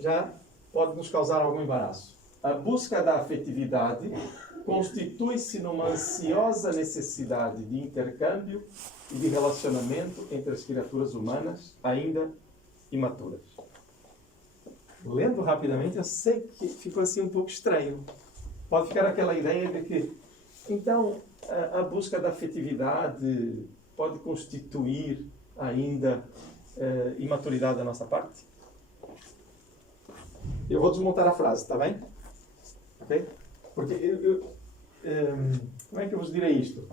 já pode nos causar algum embaraço. A busca da afetividade constitui-se numa ansiosa necessidade de intercâmbio e de relacionamento entre as criaturas humanas ainda imaturas. Lendo rapidamente, eu sei que ficou assim um pouco estranho. Pode ficar aquela ideia de que, então, a busca da afetividade pode constituir ainda imaturidade da nossa parte? Eu vou desmontar a frase, está bem? Ok? Porque como é que eu vos direi isto?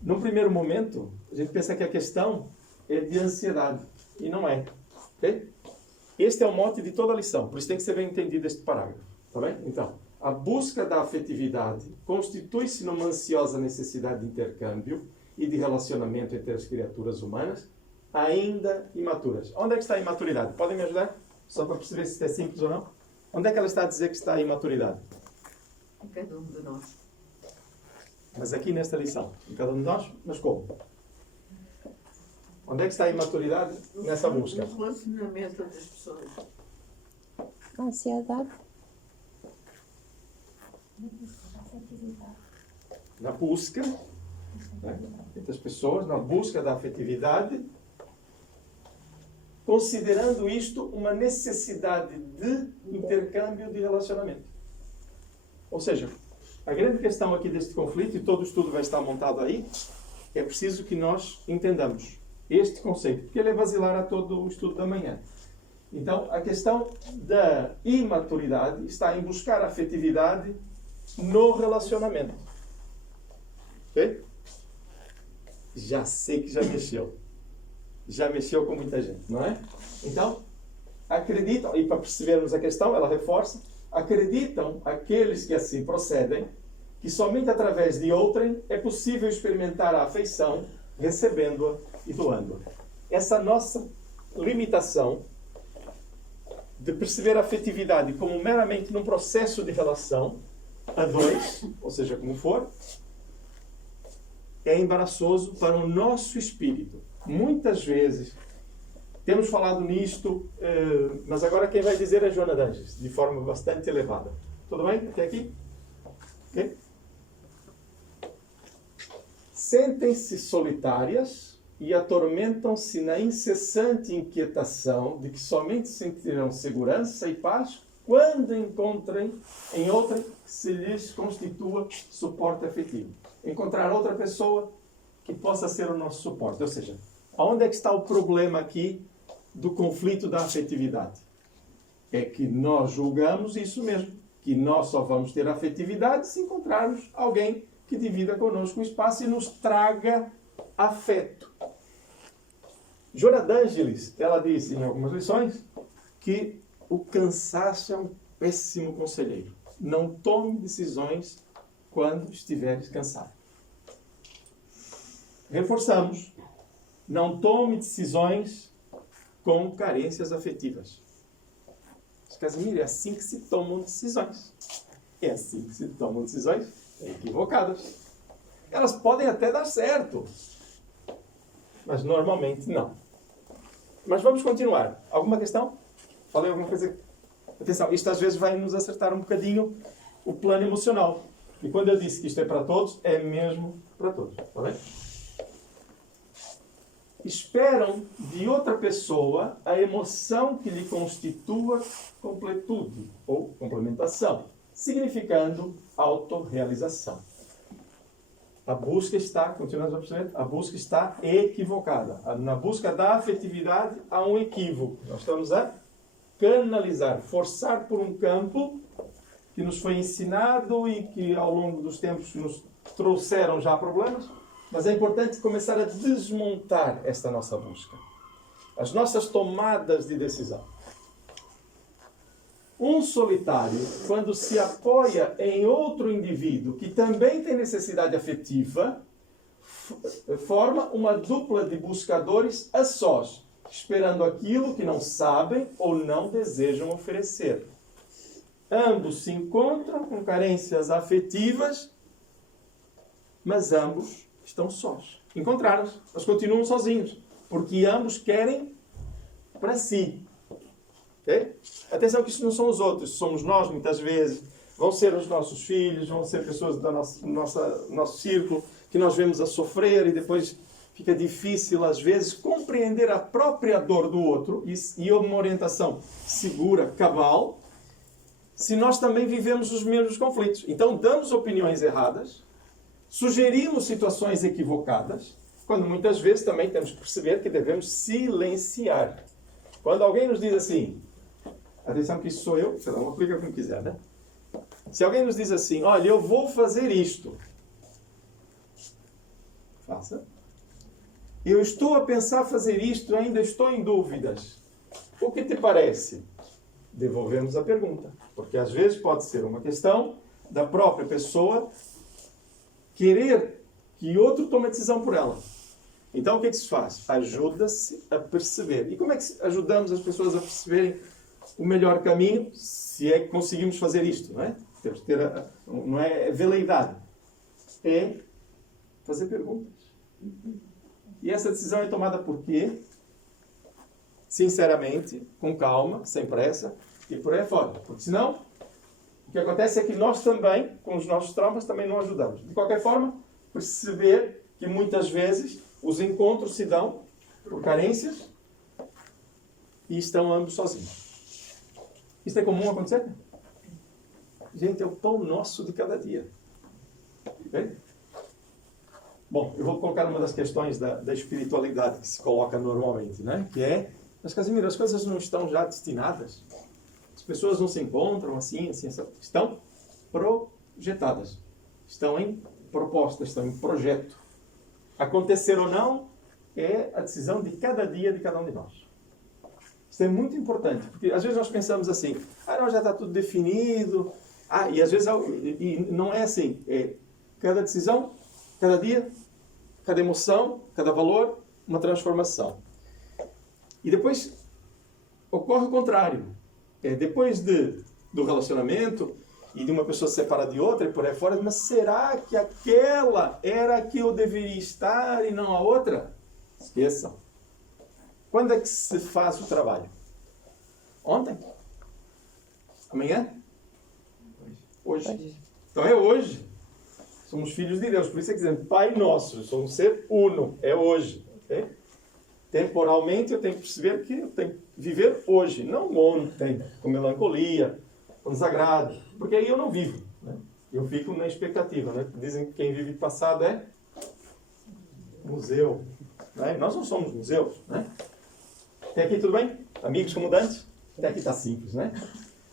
Num primeiro momento, a gente pensa que a questão é de ansiedade. E não é. Ok? Este é o mote de toda a lição. Por isso tem que ser bem entendido este parágrafo. Está bem? Então, a busca da afetividade constitui-se numa ansiosa necessidade de intercâmbio e de relacionamento entre as criaturas humanas ainda imaturas. Onde é que está a imaturidade? Podem me ajudar? Só para perceber se é simples ou não. Onde é que ela está a dizer que está a imaturidade? Em cada um de nós. Mas aqui nesta lição. Em cada um de nós? Mas como? Onde é que está a imaturidade nessa busca? No relacionamento das pessoas. A ansiedade. Na busca, né, entre as pessoas, na busca da afetividade, considerando isto uma necessidade de intercâmbio de relacionamento. Ou seja, a grande questão aqui deste conflito, e todo o estudo vai estar montado aí, é preciso que nós entendamos este conceito, porque ele é basilar a todo o estudo da manhã. Então, a questão da imaturidade está em buscar a afetividade no relacionamento. Ok? Já sei que já mexeu. Já mexeu com muita gente, não é? Então, acreditam, e para percebermos a questão, ela reforça, acreditam aqueles que assim procedem, que somente através de outrem é possível experimentar a afeição, recebendo-a e doando-a. Essa nossa limitação de perceber a afetividade como meramente num processo de relação a dois, ou seja, como for, é embaraçoso para o nosso espírito. Muitas vezes temos falado nisto, mas agora quem vai dizer é Joana d'Anges, de forma bastante elevada. Tudo bem? Até aqui? Okay? Sentem-se solitárias e atormentam-se na incessante inquietação de que somente sentirão segurança e paz quando encontrem em outrem que se lhes constitua suporte afetivo. Encontrar outra pessoa que possa ser o nosso suporte. Ou seja, aonde é que está o problema aqui do conflito da afetividade? É que nós julgamos isso mesmo, que nós só vamos ter afetividade se encontrarmos alguém que divida conosco o espaço e nos traga afeto. Joana d'Angelis, ela disse em algumas lições que o cansaço é um péssimo conselheiro. Não tome decisões quando estiveres cansado. Reforçamos. Não tome decisões com carências afetivas. Casimiro, é assim que se tomam decisões. É assim que se tomam decisões equivocadas. Elas podem até dar certo, mas normalmente não. Mas vamos continuar. Alguma questão? Falei alguma coisa? Atenção, isto às vezes vai nos acertar um bocadinho o plano emocional. E quando eu disse que isto é para todos, é mesmo para todos. Está bem? Esperam de outra pessoa a emoção que lhe constitua completude ou complementação, significando autorrealização. A busca está, continuamos a perceber, a busca está equivocada. Na busca da afetividade há um equívoco. Nós estamos a canalizar, forçar por um campo que nos foi ensinado e que ao longo dos tempos nos trouxeram já problemas. Mas é importante começar a desmontar esta nossa busca. As nossas tomadas de decisão. Um solitário, quando se apoia em outro indivíduo que também tem necessidade afetiva, forma uma dupla de buscadores a sós, esperando aquilo que não sabem ou não desejam oferecer. Ambos se encontram com carências afetivas, mas ambos estão sós. Encontraram-se, mas continuam sozinhos, porque ambos querem para si. Okay? Atenção que isso não são os outros, somos nós muitas vezes, vão ser os nossos filhos, vão ser pessoas do nosso círculo que nós vemos a sofrer e depois fica difícil às vezes compreender a própria dor do outro e uma orientação segura, cabal, se nós também vivemos os mesmos conflitos. Então damos opiniões erradas, sugerimos situações equivocadas, quando muitas vezes também temos que perceber que devemos silenciar. Quando alguém nos diz assim, atenção que isso sou eu, cada um aplica como quiser, né? Se alguém nos diz assim, olha, eu vou fazer isto, faça. Eu estou a pensar fazer isto, ainda estou em dúvidas. O que te parece? Devolvemos a pergunta. Porque às vezes pode ser uma questão da própria pessoa querer que outro tome a decisão por ela. Então o que é que se faz? Ajuda-se a perceber. E como é que ajudamos as pessoas a perceberem o melhor caminho, se é que conseguimos fazer isto, não é? Temos que ter, não é veleidade, é fazer perguntas. E essa decisão é tomada por quê? Sinceramente, com calma, sem pressa, e por aí fora. Porque senão, o que acontece é que nós também, com os nossos traumas, também não ajudamos. De qualquer forma, perceber que muitas vezes os encontros se dão por carências e estão ambos sozinhos. Isso é comum acontecer? Gente, é o pão nosso de cada dia. Okay? Bom, eu vou colocar uma das questões da espiritualidade que se coloca normalmente, né? Que é, mas Casimiro, as coisas não estão já destinadas? As pessoas não se encontram assim, estão projetadas. Estão em proposta, estão em projeto. Acontecer ou não é a decisão de cada dia de cada um de nós. Isso é muito importante, porque às vezes nós pensamos assim, não, já está tudo definido, e às vezes e não é assim, é cada decisão, cada dia, cada emoção, cada valor, uma transformação. E depois ocorre o contrário. Depois do relacionamento e de uma pessoa se separar de outra e por aí fora, mas será que aquela era a que eu deveria estar e não a outra? Esqueçam. Quando é que se faz o trabalho? Ontem? Amanhã? Hoje. Então é hoje. Somos filhos de Deus. Por isso é que dizemos, Pai Nosso, somos um ser uno. É hoje. Okay? Temporalmente eu tenho que perceber que eu tenho que viver hoje, não ontem, com melancolia, com desagrado. Porque aí eu não vivo. Né? Eu fico na expectativa. Né? Dizem que quem vive passado é museu. Né? Nós não somos museus. Né? Até aqui tudo bem? Amigos como dantes? Até aqui está simples, né?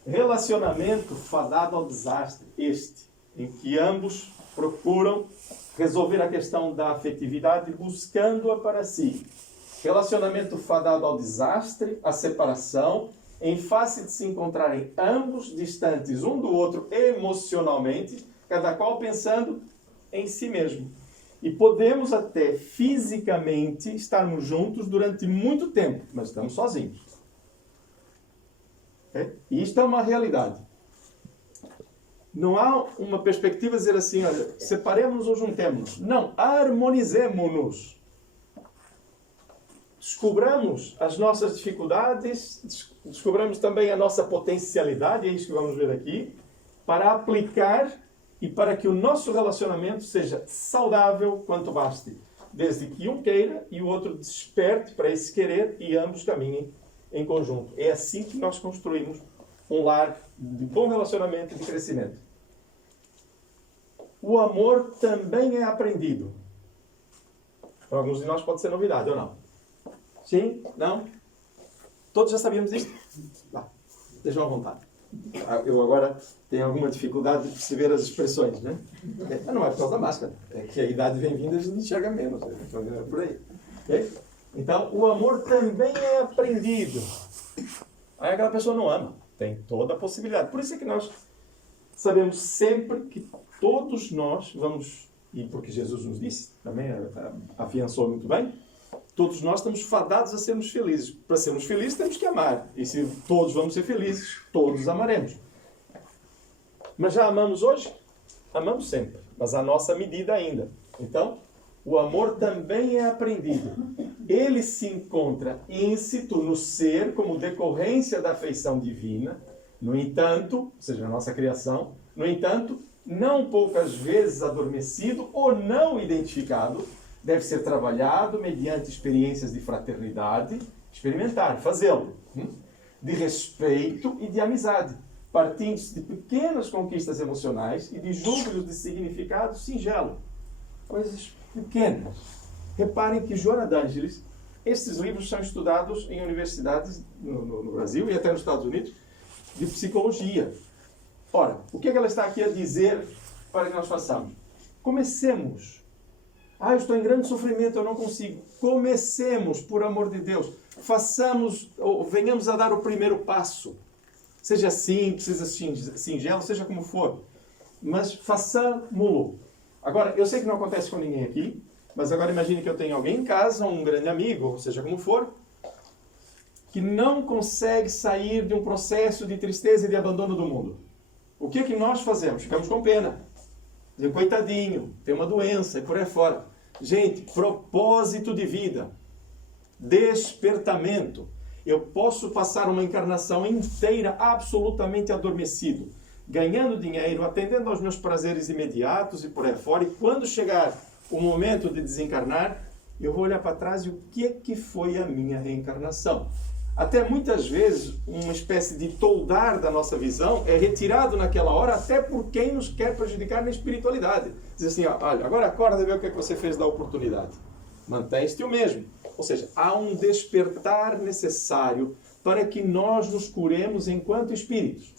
Relacionamento fadado ao desastre, em que ambos procuram resolver a questão da afetividade buscando-a para si. Relacionamento fadado ao desastre, à separação, em face de se encontrarem ambos distantes um do outro emocionalmente, cada qual pensando em si mesmo. E podemos até fisicamente estarmos juntos durante muito tempo, mas estamos sozinhos. Okay? E isto é uma realidade. Não há uma perspectiva de dizer assim, olha, separemos-nos ou juntemos-nos. Não, harmonizemos-nos. Descobramos as nossas dificuldades, descobramos também a nossa potencialidade, é isso que vamos ver aqui, para aplicar e para que o nosso relacionamento seja saudável quanto baste. Desde que um queira e o outro desperte para esse querer e ambos caminhem em conjunto. É assim que nós construímos um lar de bom relacionamento e de crescimento. O amor também é aprendido. Para alguns de nós pode ser novidade ou não. Sim? Não? Todos já sabíamos disto? Vá, deixam à vontade. Eu agora tenho alguma dificuldade de perceber as expressões, né? Mas não é por causa da máscara. É que a idade vem vindo e a gente enxerga menos. Então é por aí. Okay? Então, o amor também é aprendido. Aí aquela pessoa não ama. Tem toda a possibilidade. Por isso é que nós sabemos sempre que todos nós vamos, e porque Jesus nos disse, também afiançou muito bem, todos nós estamos fadados a sermos felizes. Para sermos felizes temos que amar. E se todos vamos ser felizes, todos amaremos. Mas já amamos hoje? Amamos sempre. Mas à nossa medida ainda. Então, O amor também é aprendido. Ele se encontra íncito no ser como decorrência da afeição divina. No entanto, ou seja, na nossa criação, no entanto, não poucas vezes adormecido ou não identificado, deve ser trabalhado mediante experiências de fraternidade, experimentar, fazê-lo, de respeito e de amizade, partindo-se de pequenas conquistas emocionais e de júbilos de significado singelo. Coisas pequenas. Reparem que Joana d'Ângelis, esses livros são estudados em universidades no Brasil e até nos Estados Unidos, de psicologia. Ora, o que ela está aqui a dizer para que nós façamos? Comecemos. Eu estou em grande sofrimento, eu não consigo. Comecemos, por amor de Deus. Façamos, ou venhamos a dar o primeiro passo. Seja simples, seja singelo, seja como for. Mas façamos-lo. Agora, eu sei que não acontece com ninguém aqui, mas agora imagine que eu tenho alguém em casa, um grande amigo, ou seja como for, que não consegue sair de um processo de tristeza e de abandono do mundo. O que nós fazemos? Ficamos com pena. Dizem, coitadinho, tem uma doença e por aí fora. Gente, propósito de vida. Despertamento. Eu posso passar uma encarnação inteira absolutamente adormecido, ganhando dinheiro, atendendo aos meus prazeres imediatos e por aí fora. E quando chegar o momento de desencarnar, eu vou olhar para trás e o que foi a minha reencarnação? Até muitas vezes, uma espécie de toldar da nossa visão é retirado naquela hora até por quem nos quer prejudicar na espiritualidade. Diz assim, olha, agora acorda e vê o que é que você fez da oportunidade. Mantém-se o mesmo. Ou seja, há um despertar necessário para que nós nos curemos enquanto espíritos.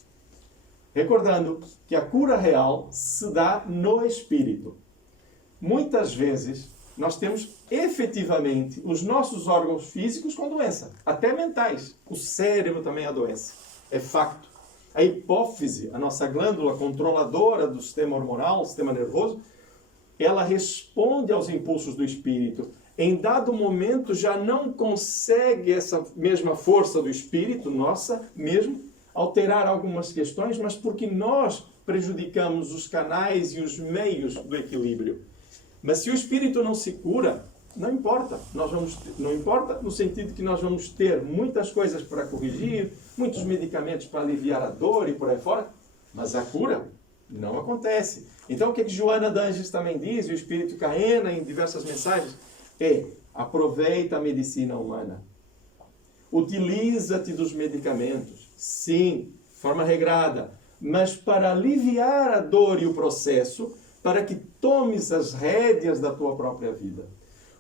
Recordando que a cura real se dá no espírito. Muitas vezes, nós temos efetivamente os nossos órgãos físicos com doença, até mentais. O cérebro também adoece. É facto. A hipófise, a nossa glândula controladora do sistema hormonal, sistema nervoso, ela responde aos impulsos do espírito. Em dado momento já não consegue essa mesma força do espírito, nossa mesmo, alterar algumas questões, mas porque nós prejudicamos os canais e os meios do equilíbrio. Mas se o espírito não se cura, não importa. Não importa no sentido que nós vamos ter muitas coisas para corrigir, muitos medicamentos para aliviar a dor e por aí fora, mas a cura não acontece. Então o que Joana d'Ângelis também diz, e o Espírito Caena em diversas mensagens, aproveita a medicina humana. Utiliza-te dos medicamentos, sim, de forma regrada, mas para aliviar a dor e o processo, para que tomes as rédeas da tua própria vida.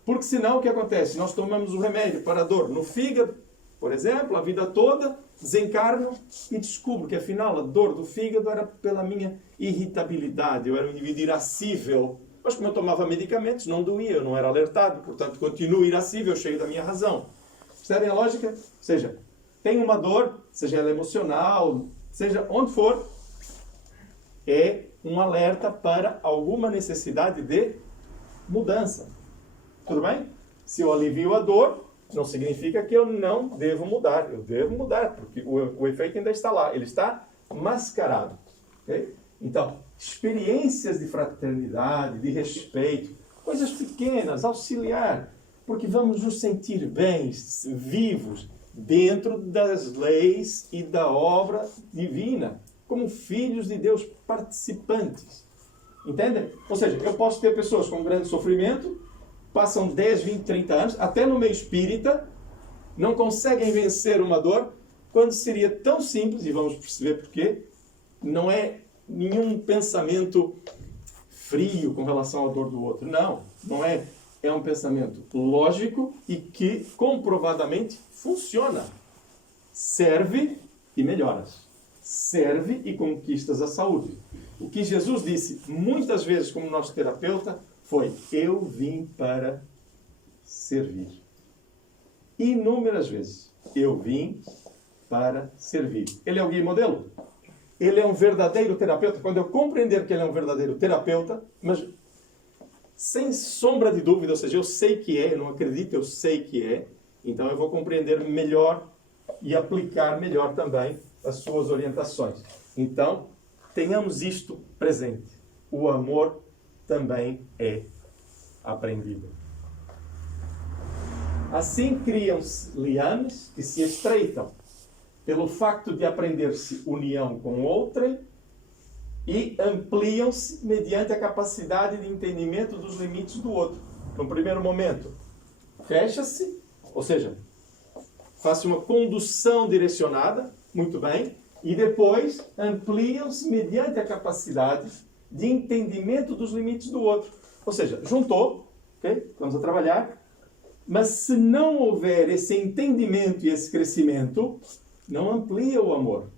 Porque senão o que acontece? Nós tomamos o remédio para a dor no fígado, por exemplo, a vida toda, desencarno e descubro que afinal a dor do fígado era pela minha irritabilidade, eu era um indivíduo irascível. Mas como eu tomava medicamentos, não doía, eu não era alertado, portanto continuo irascível, cheio da minha razão. Percebem a lógica? Ou seja, tem uma dor, seja ela emocional, seja onde for, é um alerta para alguma necessidade de mudança. Tudo bem? Se eu alivio a dor, não significa que eu não devo mudar. Eu devo mudar, porque o efeito ainda está lá. Ele está mascarado. Okay? Então, experiências de fraternidade, de respeito, coisas pequenas, auxiliar, porque vamos nos sentir bem, vivos, dentro das leis e da obra divina, como filhos de Deus participantes. Entendem? Ou seja, eu posso ter pessoas com grande sofrimento, passam 10, 20, 30 anos, até no meio espírita, não conseguem vencer uma dor, quando seria tão simples, e vamos perceber porquê, não é nenhum pensamento frio com relação à dor do outro. Não é. É um pensamento lógico e que comprovadamente funciona. Serve e melhoras. Serve e conquistas a saúde. O que Jesus disse muitas vezes como nosso terapeuta foi: eu vim para servir. Inúmeras vezes. Eu vim para servir. Ele é o guia e modelo? Ele é um verdadeiro terapeuta? Quando eu compreender que ele é um verdadeiro terapeuta, mas sem sombra de dúvida, ou seja, eu sei que é, eu não acredito, eu sei que é, então eu vou compreender melhor e aplicar melhor também as suas orientações. Então, tenhamos isto presente. O amor também é aprendido. Assim criam-se liames que se estreitam pelo facto de aprender-se união com outrem e ampliam-se mediante a capacidade de entendimento dos limites do outro. No primeiro momento, fecha-se, ou seja, faz uma condução direcionada, muito bem, e depois ampliam-se mediante a capacidade de entendimento dos limites do outro. Ou seja, juntou, ok? Vamos a trabalhar, mas se não houver esse entendimento e esse crescimento, não amplia o amor.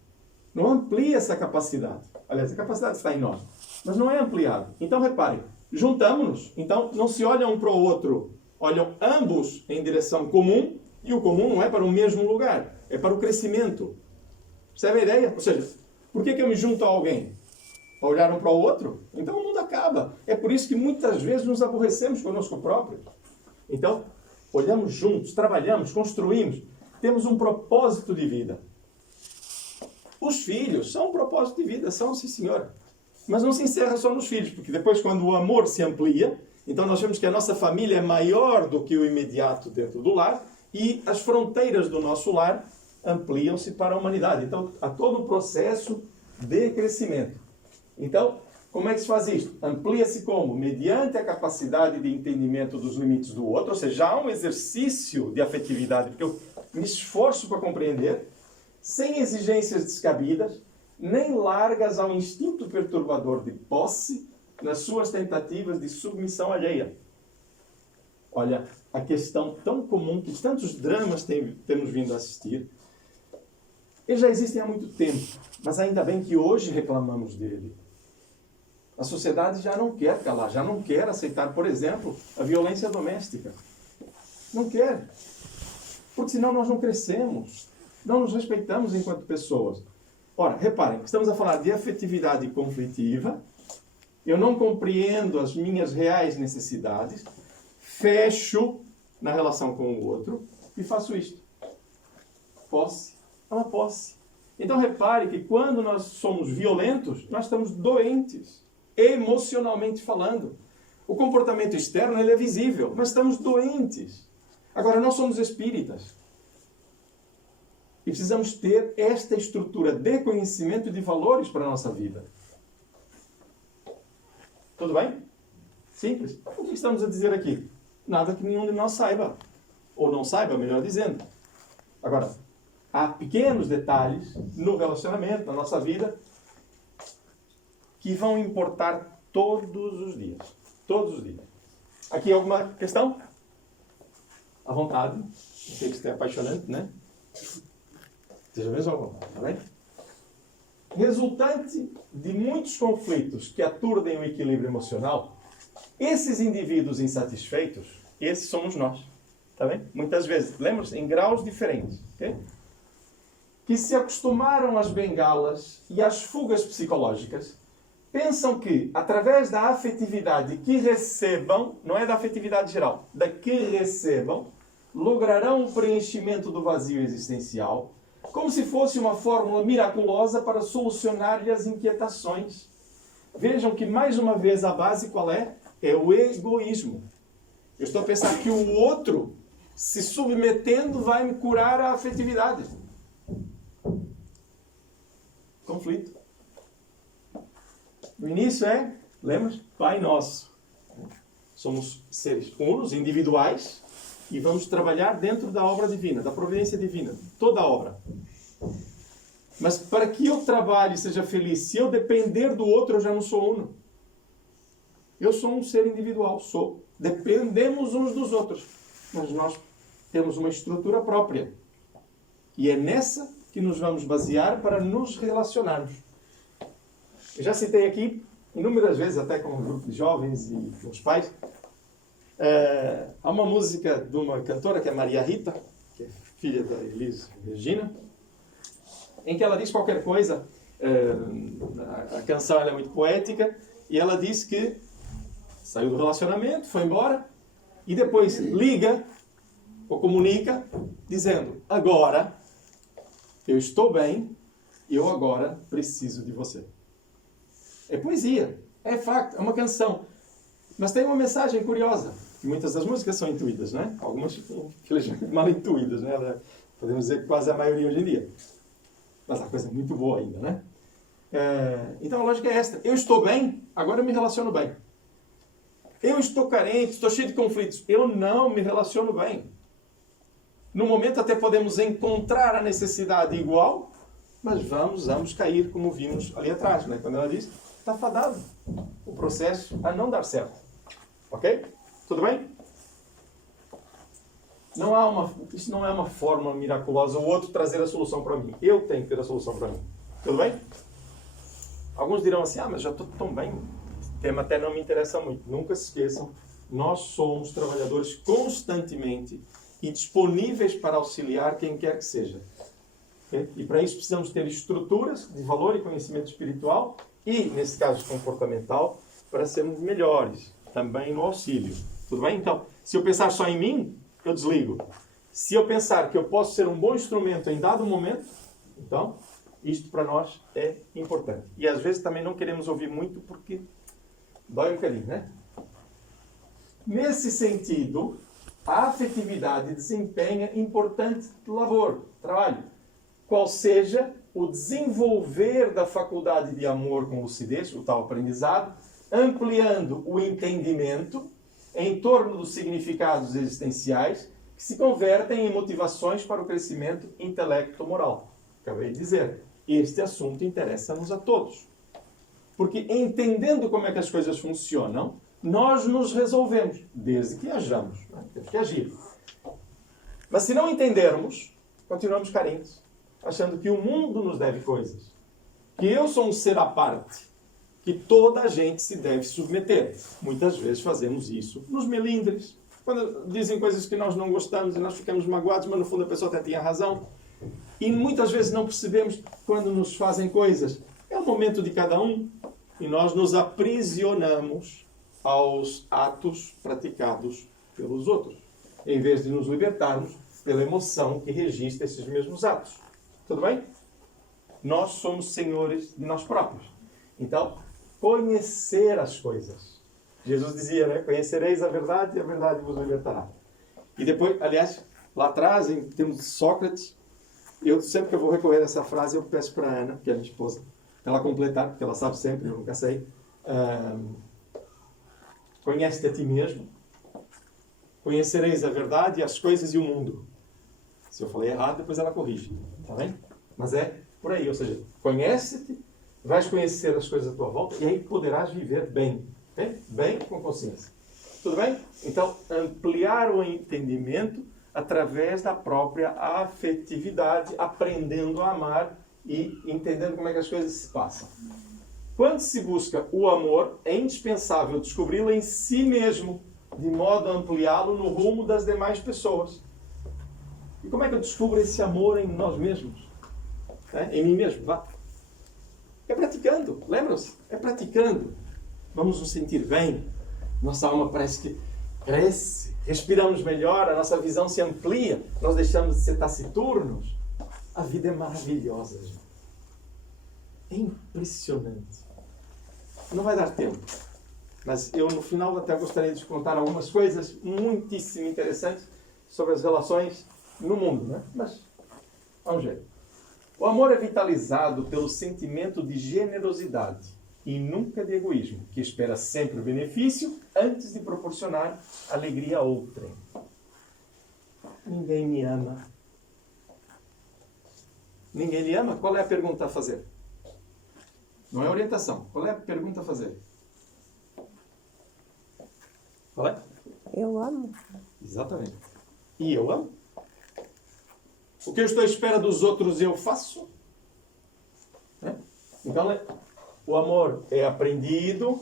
Não amplia essa capacidade. Aliás, a capacidade está em nós, mas não é ampliado. Então, reparem, juntamos-nos, então não se olham um para o outro, olham ambos em direção comum, e o comum não é para o mesmo lugar, é para o crescimento. Percebe a ideia? Ou seja, por que eu me junto a alguém? Para olhar um para o outro? Então o mundo acaba. É por isso que muitas vezes nos aborrecemos conosco próprios. Então, olhamos juntos, trabalhamos, construímos, temos um propósito de vida. Os filhos são um propósito de vida, são, sim senhora. Mas não se encerra só nos filhos, porque depois quando o amor se amplia, então nós vemos que a nossa família é maior do que o imediato dentro do lar, e as fronteiras do nosso lar ampliam-se para a humanidade. Então, há todo um processo de crescimento. Então, como é que se faz isto? Amplia-se como? Mediante a capacidade de entendimento dos limites do outro, ou seja, já há um exercício de afetividade, porque eu me esforço para compreender, sem exigências descabidas, nem largas ao instinto perturbador de posse nas suas tentativas de submissão alheia. Olha, a questão tão comum que tantos dramas temos vindo a assistir, eles já existem há muito tempo, mas ainda bem que hoje reclamamos dele. A sociedade já não quer calar, já não quer aceitar, por exemplo, a violência doméstica. Não quer. Porque senão nós não crescemos, não nos respeitamos enquanto pessoas. Ora, reparem, estamos a falar de afetividade conflitiva, eu não compreendo as minhas reais necessidades, fecho na relação com o outro e faço isto. Posse. É uma posse. Então repare que quando nós somos violentos, nós estamos doentes, emocionalmente falando. O comportamento externo ele é visível, mas estamos doentes. Agora, nós somos espíritas. E precisamos ter esta estrutura de conhecimento e de valores para a nossa vida. Tudo bem? Simples. O que estamos a dizer aqui? Nada que nenhum de nós saiba. Ou não saiba, melhor dizendo. Agora, há pequenos detalhes no relacionamento, na nossa vida, que vão importar todos os dias. Todos os dias. Aqui alguma questão? À vontade. Não sei que isso é apaixonante, né? Seja mesmo à vontade, está bem? Resultante de muitos conflitos que aturdem o equilíbrio emocional, esses indivíduos insatisfeitos, esses somos nós. Está bem? Muitas vezes, lembra-se, em graus diferentes. Okay? Que se acostumaram às bengalas e às fugas psicológicas, pensam que, através da afetividade que recebam, não é da afetividade geral, da que recebam, lograrão o preenchimento do vazio existencial, como se fosse uma fórmula miraculosa para solucionar-lhe as inquietações. Vejam que, mais uma vez, a base qual é? É o egoísmo. Eu estou a pensar que o outro, se submetendo, vai me curar a afetividade. Conflito. O início é, lembra? Pai Nosso. Somos seres unos, individuais, e vamos trabalhar dentro da obra divina, da providência divina. Toda a obra. Mas para que eu trabalhe e seja feliz, se eu depender do outro, eu já não sou uno. Eu sou um ser individual, sou. Dependemos uns dos outros. Mas nós temos uma estrutura própria. E é nessa que nos vamos basear para nos relacionarmos. Eu já citei aqui, inúmeras vezes, até com um grupo de jovens e com os pais, há uma música de uma cantora que é Maria Rita, que é filha da Elis Regina, em que ela diz qualquer coisa, a canção ela é muito poética, e ela diz que saiu do relacionamento, foi embora, e depois liga, ou comunica, dizendo, agora eu estou bem, eu agora preciso de você. É poesia, é facto, é uma canção. Mas tem uma mensagem curiosa. Muitas das músicas são intuídas, né? Algumas, infelizmente, mal intuídas, né? Podemos dizer que quase a maioria hoje em dia. Mas a coisa é muito boa ainda, né? Então a lógica é esta. Eu estou bem, agora eu me relaciono bem. Eu estou carente, estou cheio de conflitos. Eu não me relaciono bem. No momento até podemos encontrar a necessidade igual, mas vamos cair, como vimos ali atrás, né? Quando ela diz, está fadado o processo a não dar certo. Ok? Tudo bem? Isso não é uma forma miraculosa o outro trazer a solução para mim. Eu tenho que ter a solução para mim. Tudo bem? Alguns dirão assim, mas já estou tão bem. O tema até não me interessa muito. Nunca se esqueçam, nós somos trabalhadores constantemente e disponíveis para auxiliar quem quer que seja. Okay? E para isso precisamos ter estruturas de valor e conhecimento espiritual e, nesse caso, comportamental, para sermos melhores também no auxílio. Tudo bem? Então, se eu pensar só em mim, eu desligo. Se eu pensar que eu posso ser um bom instrumento em dado momento, então, isto para nós é importante. E às vezes também não queremos ouvir muito porque dói um bocadinho, né? Nesse sentido, a afetividade desempenha importante labor, trabalho, qual seja o desenvolver da faculdade de amor com lucidez, o tal aprendizado, ampliando o entendimento em torno dos significados existenciais que se convertem em motivações para o crescimento intelecto-moral. Acabei de dizer, este assunto interessa-nos a todos. Porque entendendo como é que as coisas funcionam, nós nos resolvemos, desde que hajamos. Né? Temos que agir. Mas se não entendermos, continuamos carentes, achando que o mundo nos deve coisas. Que eu sou um ser à parte, que toda a gente se deve submeter. Muitas vezes fazemos isso nos melindres, quando dizem coisas que nós não gostamos e nós ficamos magoados, mas no fundo a pessoa até tinha razão. E muitas vezes não percebemos quando nos fazem coisas. É o momento de cada um e nós nos aprisionamos aos atos praticados pelos outros, em vez de nos libertarmos pela emoção que registra esses mesmos atos. Tudo bem? Nós somos senhores de nós próprios. Então, conhecer as coisas. Jesus dizia, né? Conhecereis a verdade e a verdade vos libertará. E depois, aliás, lá atrás, em termos de Sócrates, sempre que eu vou recorrer a essa frase, eu peço para a Ana, que é a minha esposa, ela completar, porque ela sabe sempre, eu nunca sei. Conhece-te a ti mesmo, conhecereis a verdade, as coisas e o mundo. Se eu falei errado, depois ela corrige. Tá bem? Mas é por aí, ou seja, conhece-te, vais conhecer as coisas à tua volta e aí poderás viver bem. Okay? Bem com consciência. Tudo bem? Então, ampliar o entendimento através da própria afetividade, aprendendo a amar e entendendo como é que as coisas se passam. Quando se busca o amor, é indispensável descobri-lo em si mesmo, de modo a ampliá-lo no rumo das demais pessoas. E como é que eu descubro esse amor em nós mesmos? Em mim mesmo, vá. É praticando, lembram-se? É praticando. Vamos nos sentir bem. Nossa alma parece que cresce, respiramos melhor, a nossa visão se amplia, nós deixamos de ser taciturnos. A vida é maravilhosa, gente. É impressionante. Não vai dar tempo. Mas eu, no final, até gostaria de contar algumas coisas muitíssimo interessantes sobre as relações no mundo, né? Mas, vamos ver. O amor é vitalizado pelo sentimento de generosidade e nunca de egoísmo, que espera sempre o benefício antes de proporcionar alegria a outrem. Ninguém me ama. Ninguém lhe ama? Qual é a pergunta a fazer? Não é orientação. Qual é a pergunta a fazer? Qual é? Eu amo. Exatamente. E eu amo? O que eu estou à espera dos outros eu faço? Então, o amor é aprendido,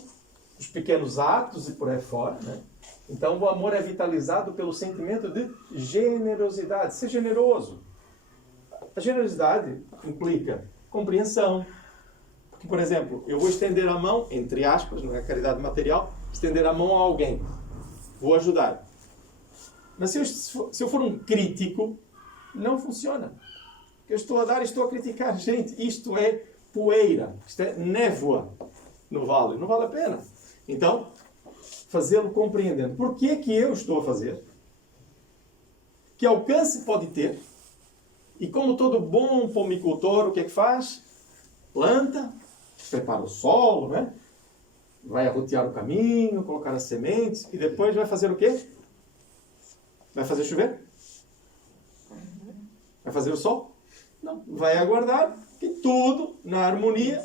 os pequenos atos e por aí fora. Né? Então, o amor é vitalizado pelo sentimento de generosidade. Ser generoso. A generosidade implica compreensão. Porque, por exemplo, eu vou estender a mão, entre aspas, não é caridade material, estender a mão a alguém. Vou ajudar. Mas se eu for um crítico, não funciona. O que eu estou a dar, estou a criticar. Gente, isto é poeira, isto é névoa no vale. Não vale a pena. Então, fazê-lo compreendendo. Por que que eu estou a fazer? Que alcance pode ter? E como todo bom pomicultor, o que é que faz? Planta, prepara o solo, né? Vai arrotear o caminho, colocar as sementes e depois vai fazer o quê? Vai fazer chover? Vai fazer o sol? Não. Vai aguardar que tudo na harmonia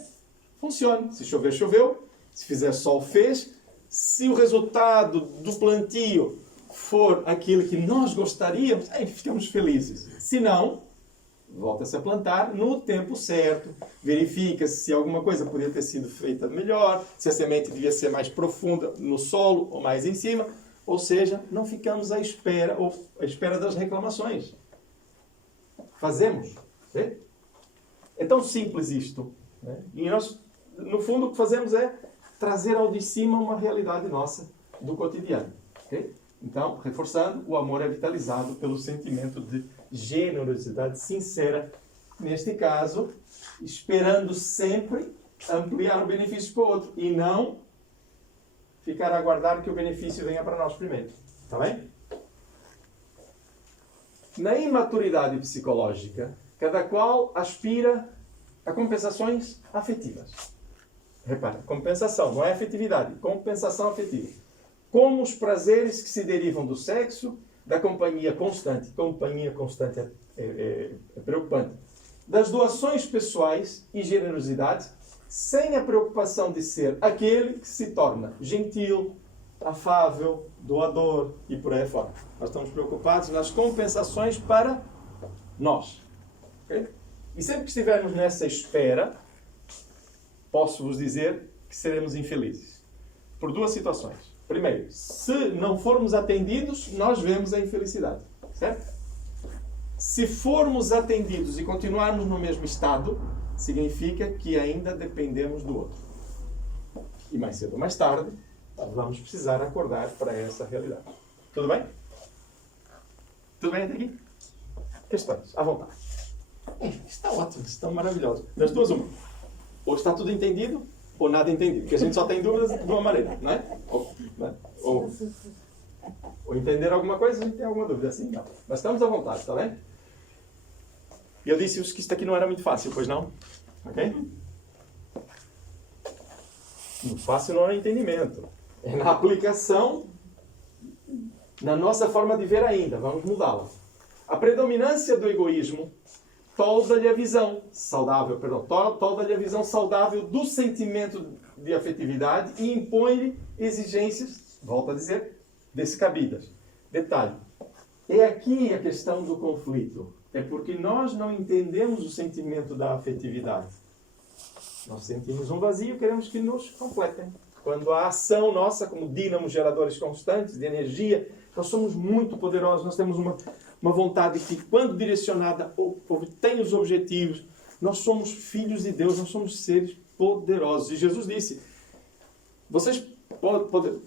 funcione. Se chover, choveu. Se fizer sol, fez. Se o resultado do plantio for aquilo que nós gostaríamos, aí ficamos felizes. Se não, volta-se a plantar no tempo certo. Verifica-se se alguma coisa poderia ter sido feita melhor, se a semente devia ser mais profunda no solo ou mais em cima. Ou seja, não ficamos à espera das reclamações. Fazemos. Okay? É tão simples isto. Né? E nós, no fundo, o que fazemos é trazer ao de cima uma realidade nossa do cotidiano. Okay? Então, reforçando, o amor é vitalizado pelo sentimento de generosidade sincera, neste caso, esperando sempre ampliar o benefício para o outro e não ficar a aguardar que o benefício venha para nós primeiro. Está bem? Na imaturidade psicológica, cada qual aspira a compensações afetivas. Repare, compensação, não é afetividade, compensação afetiva. Como os prazeres que se derivam do sexo, da companhia constante. Companhia constante é preocupante. Das doações pessoais e generosidade, sem a preocupação de ser aquele que se torna gentil, afável, doador e por aí fora. Nós estamos preocupados nas compensações para nós. Okay? E sempre que estivermos nessa espera, posso-vos dizer que seremos infelizes. Por duas situações. Primeiro, se não formos atendidos, nós vemos a infelicidade. Certo? Se formos atendidos e continuarmos no mesmo estado, significa que ainda dependemos do outro. E mais cedo ou mais tarde, vamos precisar acordar para essa realidade. Tudo bem? Tudo bem até aqui? Questões? À vontade. Está ótimo, está maravilhoso. Das duas, uma. Ou está tudo entendido, ou nada entendido. Porque a gente só tem dúvidas de uma maneira, não é? Ou entender alguma coisa, a gente tem alguma dúvida. Assim, não. Mas estamos à vontade, está bem? E eu disse-vos que isto aqui não era muito fácil, pois não? Ok? Muito fácil não é entendimento. É na aplicação, na nossa forma de ver ainda. Vamos mudá-la. A predominância do egoísmo tolda-lhe a visão saudável, tolda-lhe a visão saudável do sentimento de afetividade e impõe-lhe exigências, volto a dizer, descabidas. Detalhe, é aqui a questão do conflito. É porque nós não entendemos o sentimento da afetividade. Nós sentimos um vazio e queremos que nos completem. Quando a ação nossa, como dínamos geradores constantes de energia, nós somos muito poderosos, nós temos uma vontade que, quando direcionada, obtém os objetivos. Nós somos filhos de Deus, nós somos seres poderosos. E Jesus disse, vocês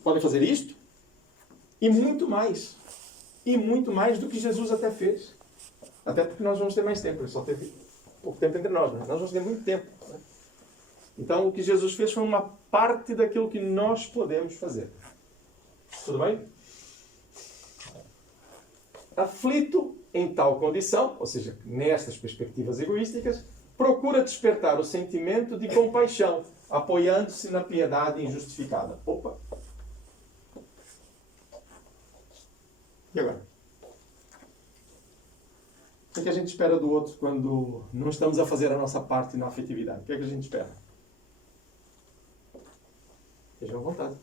podem fazer isto e muito mais. E muito mais do que Jesus até fez. Até porque nós vamos ter mais tempo. Ele só teve pouco tempo entre nós. Né? Nós vamos ter muito tempo. Né? Então, o que Jesus fez foi uma parte daquilo que nós podemos fazer. Tudo bem? Aflito em tal condição, ou seja, nestas perspectivas egoísticas, procura despertar o sentimento de compaixão, apoiando-se na piedade injustificada. Opa! E agora? O que a gente espera do outro quando não estamos a fazer a nossa parte na afetividade? O que é que a gente espera? Estejam à vontade.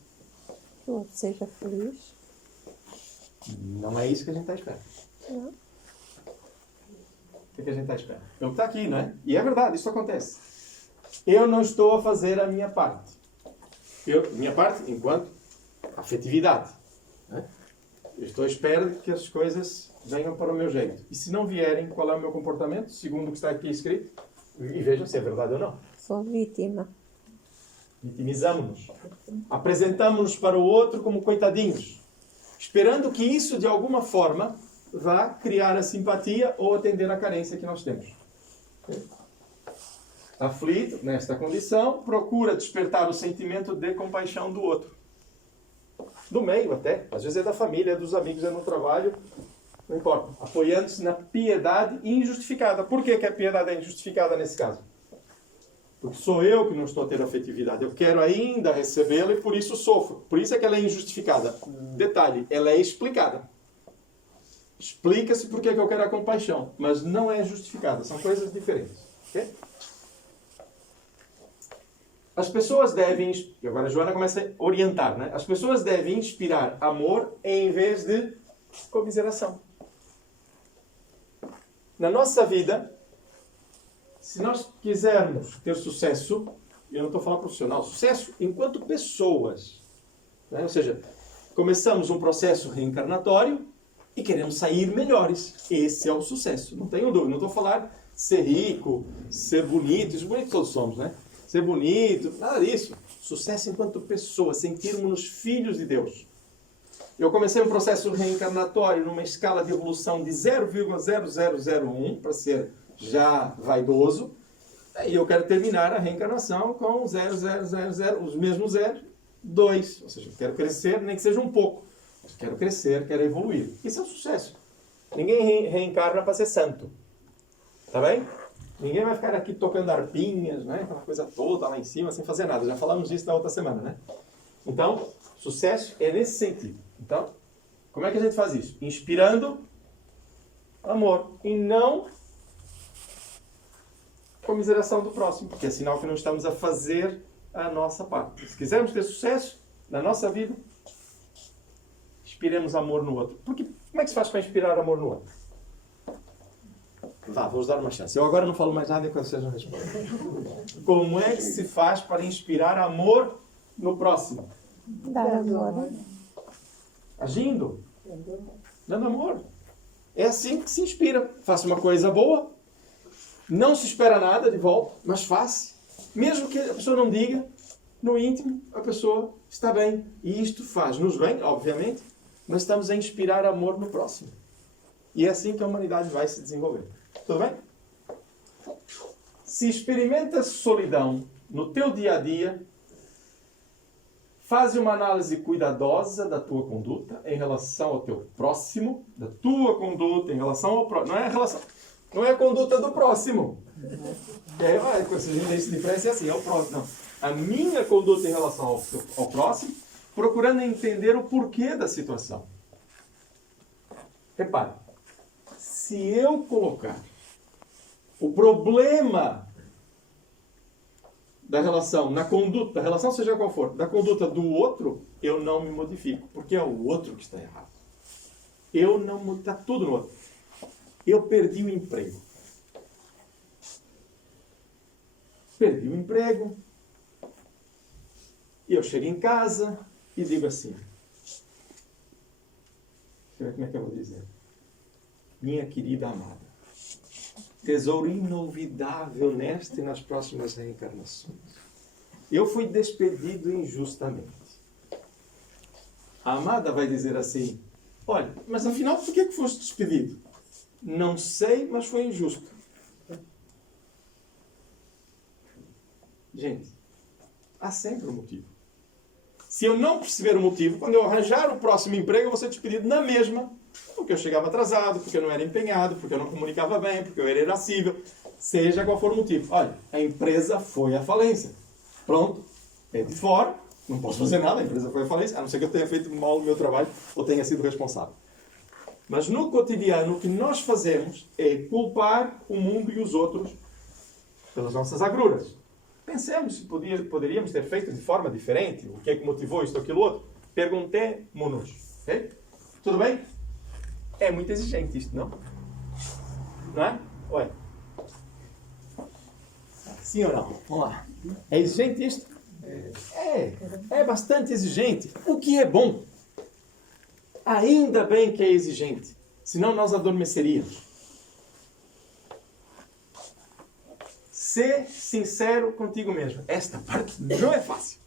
Que o outro seja feliz. Não é isso que a gente está à espera. Não. O que a gente está à espera? É o que está aqui, não é? E é verdade, isso acontece. Eu não estou a fazer a minha parte. Minha parte enquanto afetividade. Não é? Eu estou à espera de que as coisas venham para o meu jeito. E se não vierem, qual é o meu comportamento? Segundo o que está aqui escrito. E vejam se é verdade ou não. Sou vítima. Vitimizamos-nos. Apresentamos-nos para o outro como coitadinhos. Esperando que isso, de alguma forma, vá criar a simpatia ou atender a carência que nós temos. Aflito, nesta condição, procura despertar o sentimento de compaixão do outro. do meio até. Às vezes é da família, é dos amigos, é no trabalho. Não importa. Apoiando-se na piedade injustificada. Por que a piedade é injustificada nesse caso? Porque sou eu que não estou a ter afetividade. Eu quero ainda recebê-la e por isso sofro. Por isso é que ela é injustificada. Detalhe, ela é explicada. Explica-se porque é que eu quero a compaixão. Mas não é justificada. São coisas diferentes. Okay? As pessoas devem... E agora a Joana começa a orientar, né? As pessoas devem inspirar amor em vez de comiseração. Na nossa vida, se nós quisermos ter sucesso, eu não estou falando profissional, sucesso enquanto pessoas, né? Ou seja, começamos um processo reencarnatório e queremos sair melhores. Esse é o sucesso, não tenho dúvida. Não estou falando de ser rico, ser bonito, isso bonito todos somos, né? Ser bonito, nada disso. Sucesso enquanto pessoa, sentirmos-nos filhos de Deus. Eu comecei um processo reencarnatório numa escala de evolução de 0,0001, para ser já vaidoso, e eu quero terminar a reencarnação com 0,000, os mesmos zeros, 2. Ou seja, eu quero crescer, nem que seja um pouco. Eu quero crescer, quero evoluir. Isso é um sucesso. Ninguém reencarna para ser santo. Tá bem? Ninguém vai ficar aqui tocando arpinhas, né? Aquela coisa toda lá em cima, sem fazer nada. Já falamos disso na outra semana, né? Então, sucesso é nesse sentido. Então, como é que a gente faz isso? Inspirando amor e não comiseração do próximo, porque é sinal que não estamos a fazer a nossa parte. Se quisermos ter sucesso na nossa vida, inspiremos amor no outro. Porque como é que se faz para inspirar amor no outro? Vou dar uma chance. Eu agora não falo mais nada enquanto vocês não respondem. Como é que se faz para inspirar amor no próximo? Dar amor. Agindo. Dando amor. É assim que se inspira. Faça uma coisa boa. Não se espera nada de volta, mas faça. Mesmo que a pessoa não diga, no íntimo, a pessoa está bem. E isto faz-nos bem, obviamente, mas estamos a inspirar amor no próximo. E é assim que a humanidade vai se desenvolver. Tudo bem? Se experimentas solidão no teu dia a dia, faz uma análise cuidadosa da tua conduta em relação ao teu próximo, da tua conduta em relação ao próximo. Não é a conduta do próximo. Se a gente tem essa diferença, é assim, é o próximo. Não. A minha conduta em relação ao próximo, procurando entender o porquê da situação. Repare, se eu colocar o problema da relação, na conduta, da relação seja qual for, da conduta do outro, eu não me modifico, porque é o outro que está errado. Está tudo no outro. Eu perdi o emprego. Perdi o emprego. E eu chego em casa e digo assim, como é que eu vou dizer? Minha querida amada, tesouro inolvidável nesta e nas próximas reencarnações. Eu fui despedido injustamente. A amada vai dizer assim, olha, mas afinal por que foste despedido? Não sei, mas foi injusto. Gente, há sempre um motivo. Se eu não perceber o motivo, quando eu arranjar o próximo emprego, eu vou ser despedido na mesma, porque eu chegava atrasado, porque eu não era empenhado, porque eu não comunicava bem, porque eu era irascível, seja qual for o motivo. Olha, a empresa foi à falência. Pronto, é de fora, não posso fazer nada, a empresa foi à falência, a não ser que eu tenha feito mal o meu trabalho ou tenha sido responsável. Mas no cotidiano, o que nós fazemos é culpar o mundo e os outros pelas nossas agruras. Pensemos se poderíamos ter feito de forma diferente, o que é que motivou isto ou aquilo outro. Perguntemos-nos. Okay? Tudo bem? É muito exigente isto, não? Não é? Ué. Sim ou não? Vamos lá. É exigente isto? É bastante exigente. O que é bom. Ainda bem que é exigente. Senão nós adormeceríamos. Ser sincero contigo mesmo. Esta parte não é fácil.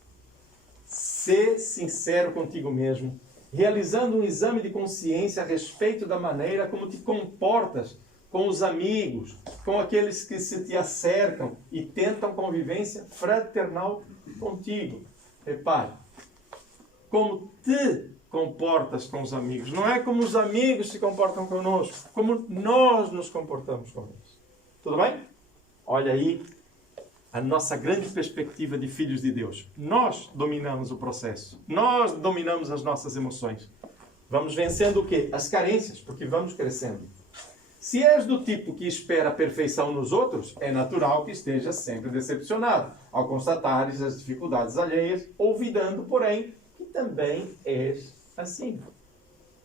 Ser sincero contigo mesmo. Realizando um exame de consciência a respeito da maneira como te comportas com os amigos, com aqueles que se te acercam e tentam convivência fraternal contigo. Repare, como te comportas com os amigos. Não é como os amigos se comportam conosco, como nós nos comportamos com eles. Tudo bem? Olha aí a nossa grande perspectiva de filhos de Deus. Nós dominamos o processo. Nós dominamos as nossas emoções. Vamos vencendo o quê? As carências, porque vamos crescendo. Se és do tipo que espera a perfeição nos outros, é natural que estejas sempre decepcionado ao constatares as dificuldades alheias, olvidando, porém, que também és assim.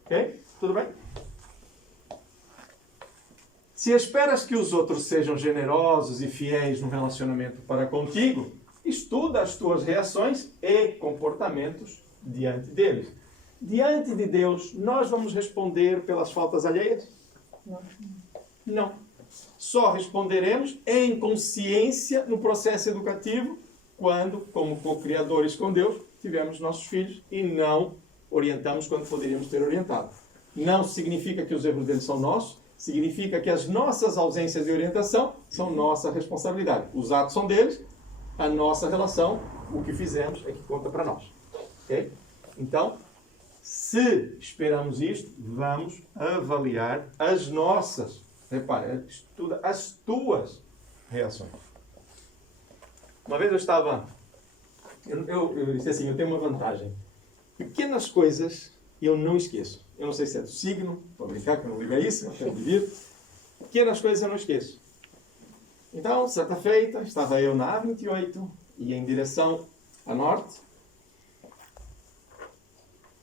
Ok? Tudo bem? Se esperas que os outros sejam generosos e fiéis no relacionamento para contigo, estuda as tuas reações e comportamentos diante deles. Diante de Deus, nós vamos responder pelas faltas alheias? Não. Só responderemos em consciência no processo educativo quando, como co-criadores com Deus, tivemos nossos filhos e não orientamos quando poderíamos ter orientado. Não significa que os erros deles são nossos, significa que as nossas ausências de orientação são nossa responsabilidade. Os atos são deles, a nossa relação, o que fizemos é que conta para nós. Ok? Então, se esperamos isto, vamos avaliar as nossas, repare, estuda as tuas reações. Uma vez eu estava, eu disse assim, eu tenho uma vantagem. Pequenas coisas eu não esqueço. Eu não sei se é do signo, vou brincar que eu não ligo a isso, eu quero viver. Pequenas coisas eu não esqueço. Então, certa feita, estava eu na A28, ia em direção a norte,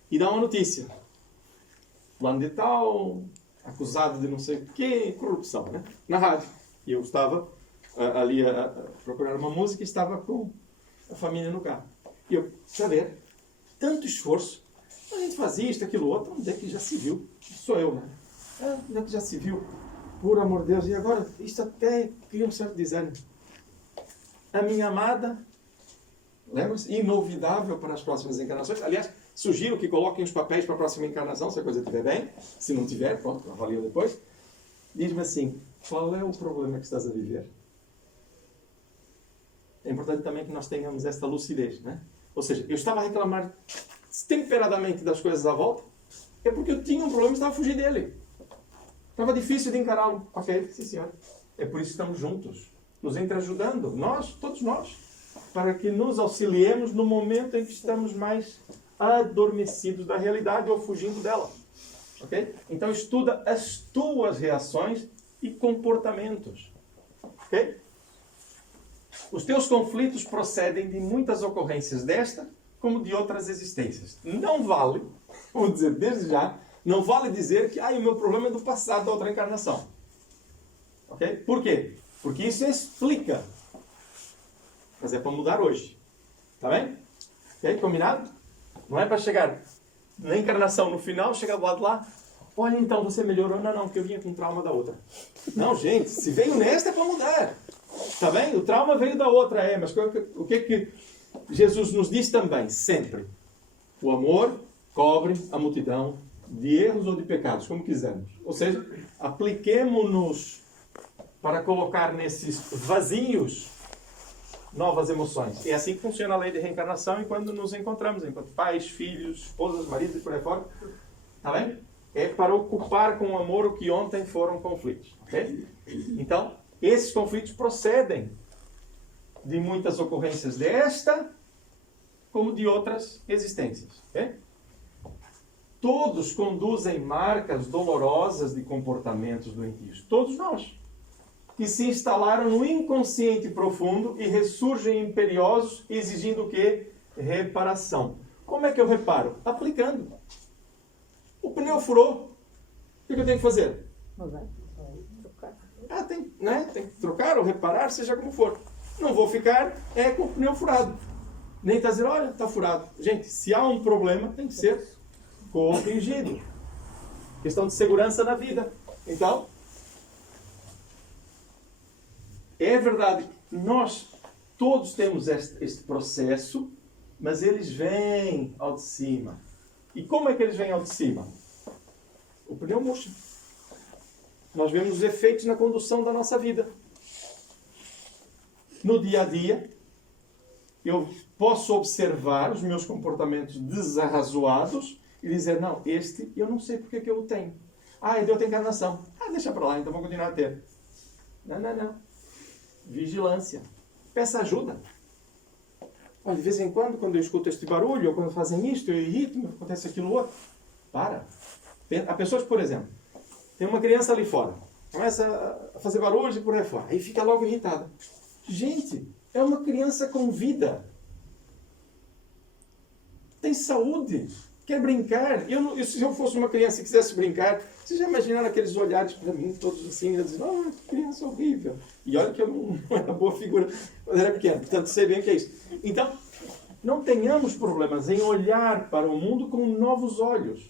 e dá uma notícia. Fulano de tal, acusado de não sei o quê, corrupção, né? Na rádio. E eu estava ali a procurar uma música e estava com a família no carro. E eu, saber, tanto esforço, a gente faz isto, aquilo outro, onde é que já se viu? Sou eu, né? Onde é que já se viu? Por amor de Deus. E agora, isto até cria um certo desânimo. A minha amada, lembra-se? Inovidável para as próximas encarnações. Aliás, sugiro que coloquem os papéis para a próxima encarnação, se a coisa estiver bem. Se não tiver, pronto, avalio depois. Diz-me assim, qual é o problema que estás a viver? É importante também que nós tenhamos esta lucidez, né? Ou seja, eu estava a reclamar temperadamente das coisas à volta, é porque eu tinha um problema e estava a fugir dele. Estava difícil de encará-lo. Ok, sim senhor. É por isso que estamos juntos, nos entreajudando, nós, todos nós, para que nos auxiliemos no momento em que estamos mais adormecidos da realidade ou fugindo dela. Ok? Então estuda as tuas reações e comportamentos. Ok? Os teus conflitos procedem de muitas ocorrências desta como de outras existências. Não vale, vou dizer desde já, não vale dizer que o meu problema é do passado, da outra encarnação. Ok? Por quê? Porque isso explica. Mas é para mudar hoje. Tá bem? Ok? Combinado? Não é para chegar na encarnação no final, chegar do lado de lá, olha então, você melhorou. Não, porque eu vinha com trauma da outra. Não, gente, se veio nesta é para mudar. Tá bem? O trauma veio da outra, mas o que Jesus nos diz também, sempre? O amor cobre a multidão de erros ou de pecados, como quisermos. Ou seja, apliquemo-nos para colocar nesses vazios novas emoções. É assim que funciona a lei de reencarnação e quando nos encontramos, enquanto pais, filhos, esposas, maridos e por aí fora. Tá bem? É para ocupar com amor o que ontem foram conflitos. Ok? Então, esses conflitos procedem de muitas ocorrências desta, como de outras existências. Okay? Todos conduzem marcas dolorosas de comportamentos doentios. Todos nós. Que se instalaram no inconsciente profundo e ressurgem imperiosos, exigindo o quê? Reparação. Como é que eu reparo? Aplicando. O pneu furou. O que eu tenho que fazer? Tem que trocar ou reparar, seja como for. Não vou ficar com o pneu furado. Nem está dizendo, olha, está furado. Gente, se há um problema, tem que ser corrigido. Questão de segurança na vida. Então, é verdade, nós todos temos este processo, mas eles vêm ao de cima. E como é que eles vêm ao de cima? O pneu murcha. Nós vemos os efeitos na condução da nossa vida. No dia a dia, eu posso observar os meus comportamentos desarrazoados e dizer, não, este eu não sei porque que eu o tenho. Ah, é de outra encarnação. Ah, deixa para lá, então vou continuar a ter. Não. Vigilância. Peça ajuda. Olha, de vez em quando eu escuto este barulho, ou quando fazem isto, eu irrito, acontece aquilo outro. Para. Há pessoas, por exemplo, tem uma criança ali fora, começa a fazer barulho e por aí fora, aí fica logo irritada. Gente, é uma criança com vida. Tem saúde. Quer brincar. Se eu fosse uma criança e quisesse brincar, vocês já imaginaram aqueles olhares para mim, todos assim, eu dizia, ah, que criança horrível. E olha que eu não era boa figura, mas era pequeno, portanto sei bem o que é isso. Então, não tenhamos problemas em olhar para o mundo com novos olhos.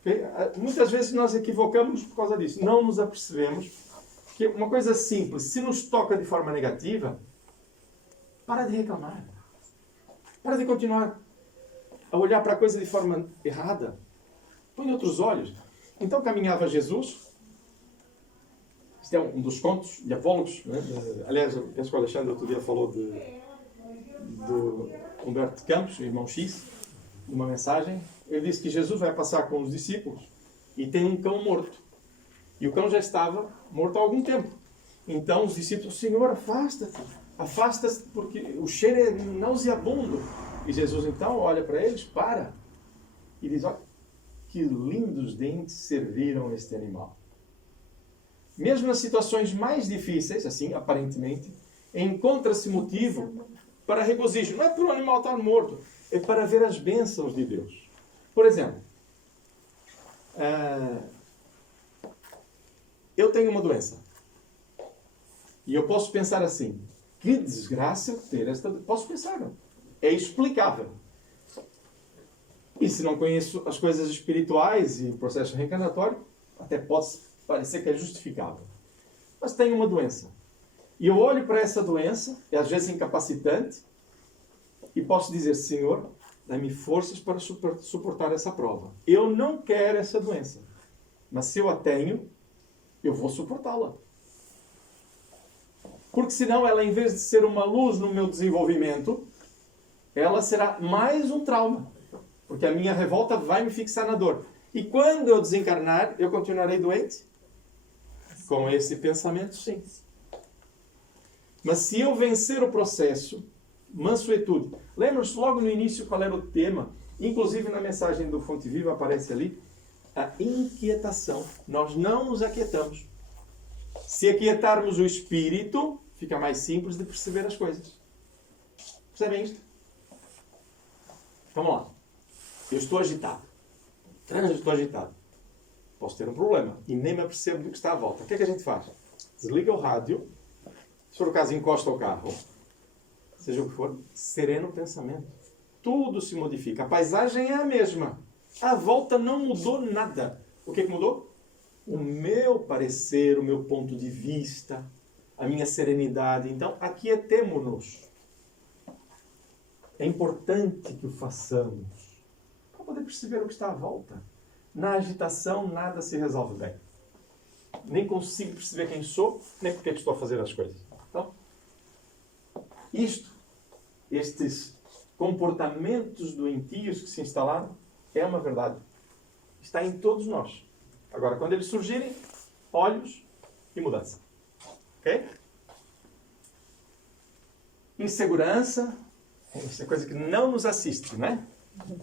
Okay? Muitas vezes nós equivocamos por causa disso. Não nos apercebemos que uma coisa simples, se nos toca de forma negativa, para de reclamar. Para de continuar a olhar para a coisa de forma errada. Põe outros olhos. Então caminhava Jesus. Este é um dos contos de Apólogos. Né? Aliás, penso que o Alexandre outro dia falou do Humberto de Campos, o irmão X, numa mensagem. Ele disse que Jesus vai passar com os discípulos e tem um cão morto. E o cão já estava morto há algum tempo. Então os discípulos, Senhor, afasta-te. Afasta-te porque o cheiro é nauseabundo. E Jesus então olha para eles, para, e diz, olha, que lindos dentes serviram este animal. Mesmo nas situações mais difíceis, assim, aparentemente, encontra-se motivo para regozijo. Não é por o animal estar morto, é para ver as bênçãos de Deus. Por exemplo, eu tenho uma doença. E eu posso pensar assim, que desgraça eu ter esta doença. Posso pensar, não? É explicável. E se não conheço as coisas espirituais e o processo reencarnatório, até pode parecer que é justificável. Mas tenho uma doença. E eu olho para essa doença, é às vezes incapacitante, e posso dizer, Senhor, dá-me forças para suportar essa prova. Eu não quero essa doença. Mas se eu a tenho, eu vou suportá-la. Porque senão ela, em vez de ser uma luz no meu desenvolvimento, ela será mais um trauma. Porque a minha revolta vai me fixar na dor. E quando eu desencarnar, eu continuarei doente? Com esse pensamento, sim. Mas se eu vencer o processo, mansuetude. Lembra-se logo no início qual era o tema? Inclusive na mensagem do Fonte Viva aparece ali a inquietação. Nós não nos aquietamos. Se aquietarmos o espírito, fica mais simples de perceber as coisas. Percebem isto? Vamos lá. Eu estou agitado. Estou agitado. Posso ter um problema e nem me apercebo do que está à volta. O que é que a gente faz? Desliga o rádio. Se for o caso, encosta o carro. Seja o que for, sereno pensamento. Tudo se modifica. A paisagem é a mesma. A volta não mudou nada. O que mudou? O meu parecer, o meu ponto de vista, a minha serenidade. Então, aquietemo-nos. É importante que o façamos para poder perceber o que está à volta. Na agitação, nada se resolve bem. Nem consigo perceber quem sou, nem porque é que estou a fazer as coisas. Então, estes comportamentos doentios que se instalaram, é uma verdade. Está em todos nós. Agora, quando eles surgirem, olhos e mudança. Ok? Insegurança. Isso é coisa que não nos assiste, né?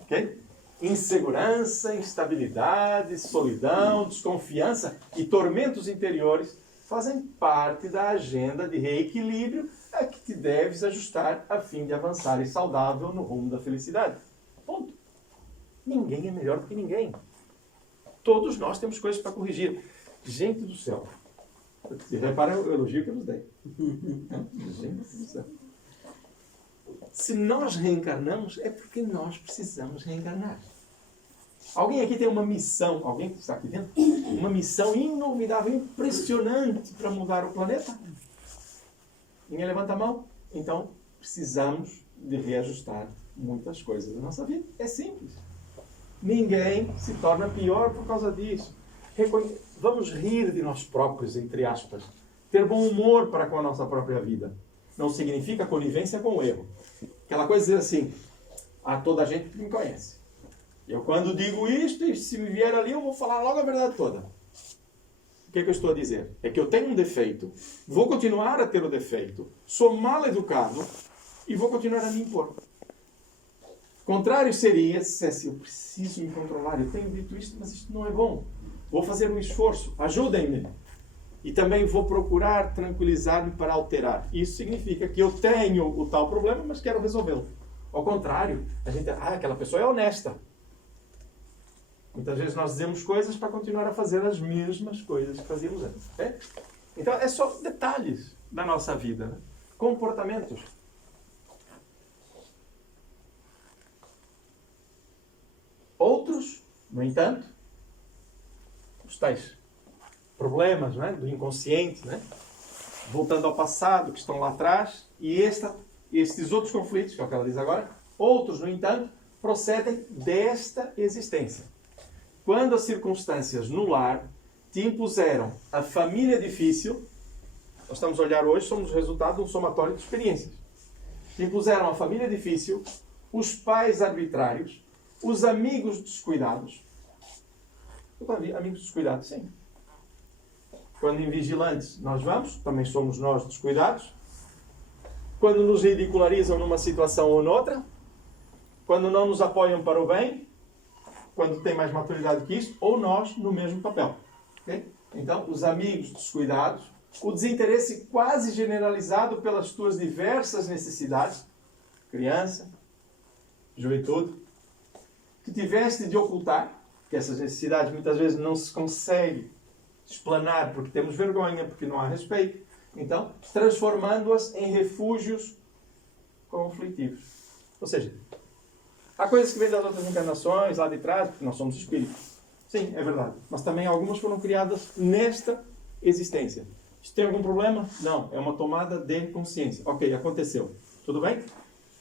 Ok? Insegurança, instabilidade, solidão, desconfiança e tormentos interiores fazem parte da agenda de reequilíbrio a que te deves ajustar a fim de avançar e saudável no rumo da felicidade. Ponto. Ninguém é melhor do que ninguém. Todos nós temos coisas para corrigir. Gente do céu. Repara o elogio que eu nos dei. Gente do céu. Se nós reencarnamos, é porque nós precisamos reencarnar. Alguém aqui tem uma missão, alguém que está aqui dentro, uma missão inolvidável, impressionante para mudar o planeta? Ninguém levanta a mão? Então, precisamos de reajustar muitas coisas da nossa vida. É simples. Ninguém se torna pior por causa disso. Vamos rir de nós próprios, entre aspas. Ter bom humor para com a nossa própria vida. Não significa conivência com o erro. Aquela coisa de dizer assim, toda a gente me conhece. Eu quando digo isto, e se me vier ali, eu vou falar logo a verdade toda. O que é que eu estou a dizer? É que eu tenho um defeito, vou continuar a ter o defeito, sou mal educado e vou continuar a me impor. Contrário seria se dissesse, eu preciso me controlar, eu tenho dito isto, mas isto não é bom. Vou fazer um esforço, ajudem-me. E também vou procurar tranquilizar-me para alterar. Isso significa que eu tenho o tal problema, mas quero resolvê-lo. Ao contrário, a gente, aquela pessoa é honesta. Muitas vezes nós dizemos coisas para continuar a fazer as mesmas coisas que fazíamos antes. É? Então, é só detalhes da nossa vida. Né? Comportamentos. Outros, no entanto, os tais problemas, né, do inconsciente, né, voltando ao passado, que estão lá atrás, e estes outros conflitos, que é o que ela diz agora, outros, no entanto, procedem desta existência. Quando as circunstâncias no lar te impuseram a família difícil, nós estamos a olhar hoje, somos resultado de um somatório de experiências. Te impuseram a família difícil, os pais arbitrários, os amigos descuidados. Amigos descuidados, sim. Quando invigilantes nós vamos, também somos nós descuidados. Quando nos ridicularizam numa situação ou noutra. Quando não nos apoiam para o bem. Quando tem mais maturidade que isso. Ou nós no mesmo papel. Okay? Então, os amigos descuidados. O desinteresse quase generalizado pelas tuas diversas necessidades. Criança, juventude. Que tiveste de ocultar. Que essas necessidades muitas vezes não se conseguem explanar porque temos vergonha, porque não há respeito. Então, transformando-as em refúgios conflitivos. Ou seja, há coisas que vêm das outras encarnações, lá de trás, porque nós somos espíritos. Sim, é verdade. Mas também algumas foram criadas nesta existência. Isto tem algum problema? Não. É uma tomada de consciência. Ok, aconteceu. Tudo bem?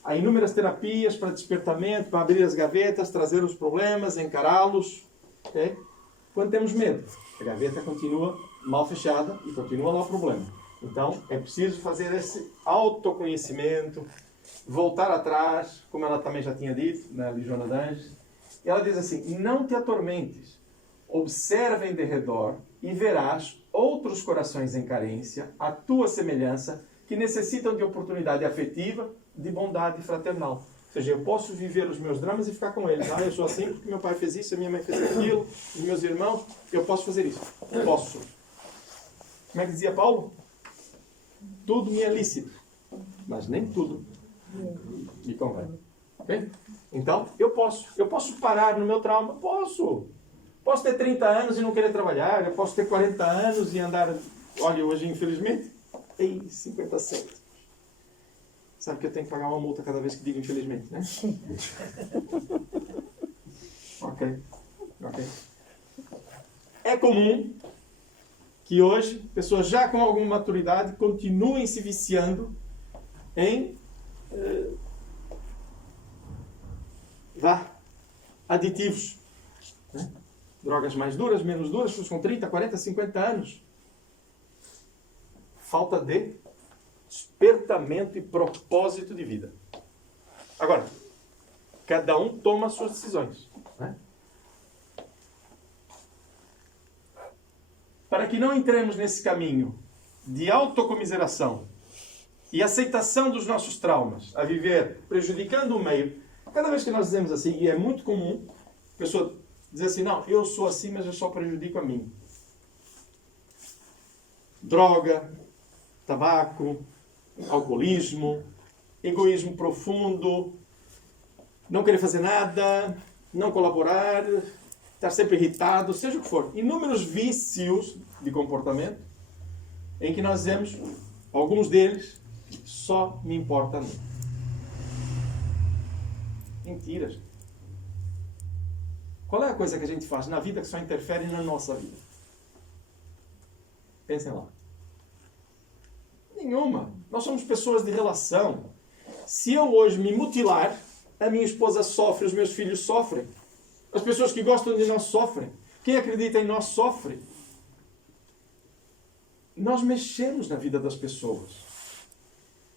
Há inúmeras terapias para despertamento, para abrir as gavetas, trazer os problemas, encará-los. Okay? Quando temos medo, a gaveta continua mal fechada e continua lá o problema. Então, é preciso fazer esse autoconhecimento, voltar atrás, como ela também já tinha dito, na Lijona d'Anges. E ela diz assim, não te atormentes, observa em derredor e verás outros corações em carência, à tua semelhança, que necessitam de oportunidade afetiva, de bondade fraternal. Ou seja, eu posso viver os meus dramas e ficar com eles. Eu sou assim porque meu pai fez isso, a minha mãe fez aquilo, os meus irmãos. Eu posso fazer isso. Posso. Como é que dizia Paulo? Tudo me é lícito, mas nem tudo me convém. Okay? Então, eu posso parar no meu trauma. Posso ter 30 anos e não querer trabalhar. Eu posso ter 40 anos e andar... Olha, hoje, infelizmente, 50 cêntimos. Sabe que eu tenho que pagar uma multa cada vez que digo infelizmente, né? Ok. É comum que hoje pessoas já com alguma maturidade continuem se viciando em aditivos. Né? Drogas mais duras, menos duras, pessoas com 30, 40, 50 anos. Falta de despertamento e propósito de vida. Agora, cada um toma as suas decisões. Né? Para que não entremos nesse caminho de autocomiseração e aceitação dos nossos traumas, a viver prejudicando o meio, cada vez que nós dizemos assim, e é muito comum, a pessoa dizer assim, não, eu sou assim, mas eu só prejudico a mim. Droga, tabaco, alcoolismo, egoísmo profundo, não querer fazer nada, não colaborar, estar sempre irritado, seja o que for. Inúmeros vícios de comportamento em que nós dizemos, alguns deles, só me importa a mim. Mentiras. Qual é a coisa que a gente faz na vida que só interfere na nossa vida? Pensem lá. Nenhuma. Nós somos pessoas de relação. Se eu hoje me mutilar, a minha esposa sofre, os meus filhos sofrem. As pessoas que gostam de nós sofrem. Quem acredita em nós sofre. Nós mexemos na vida das pessoas.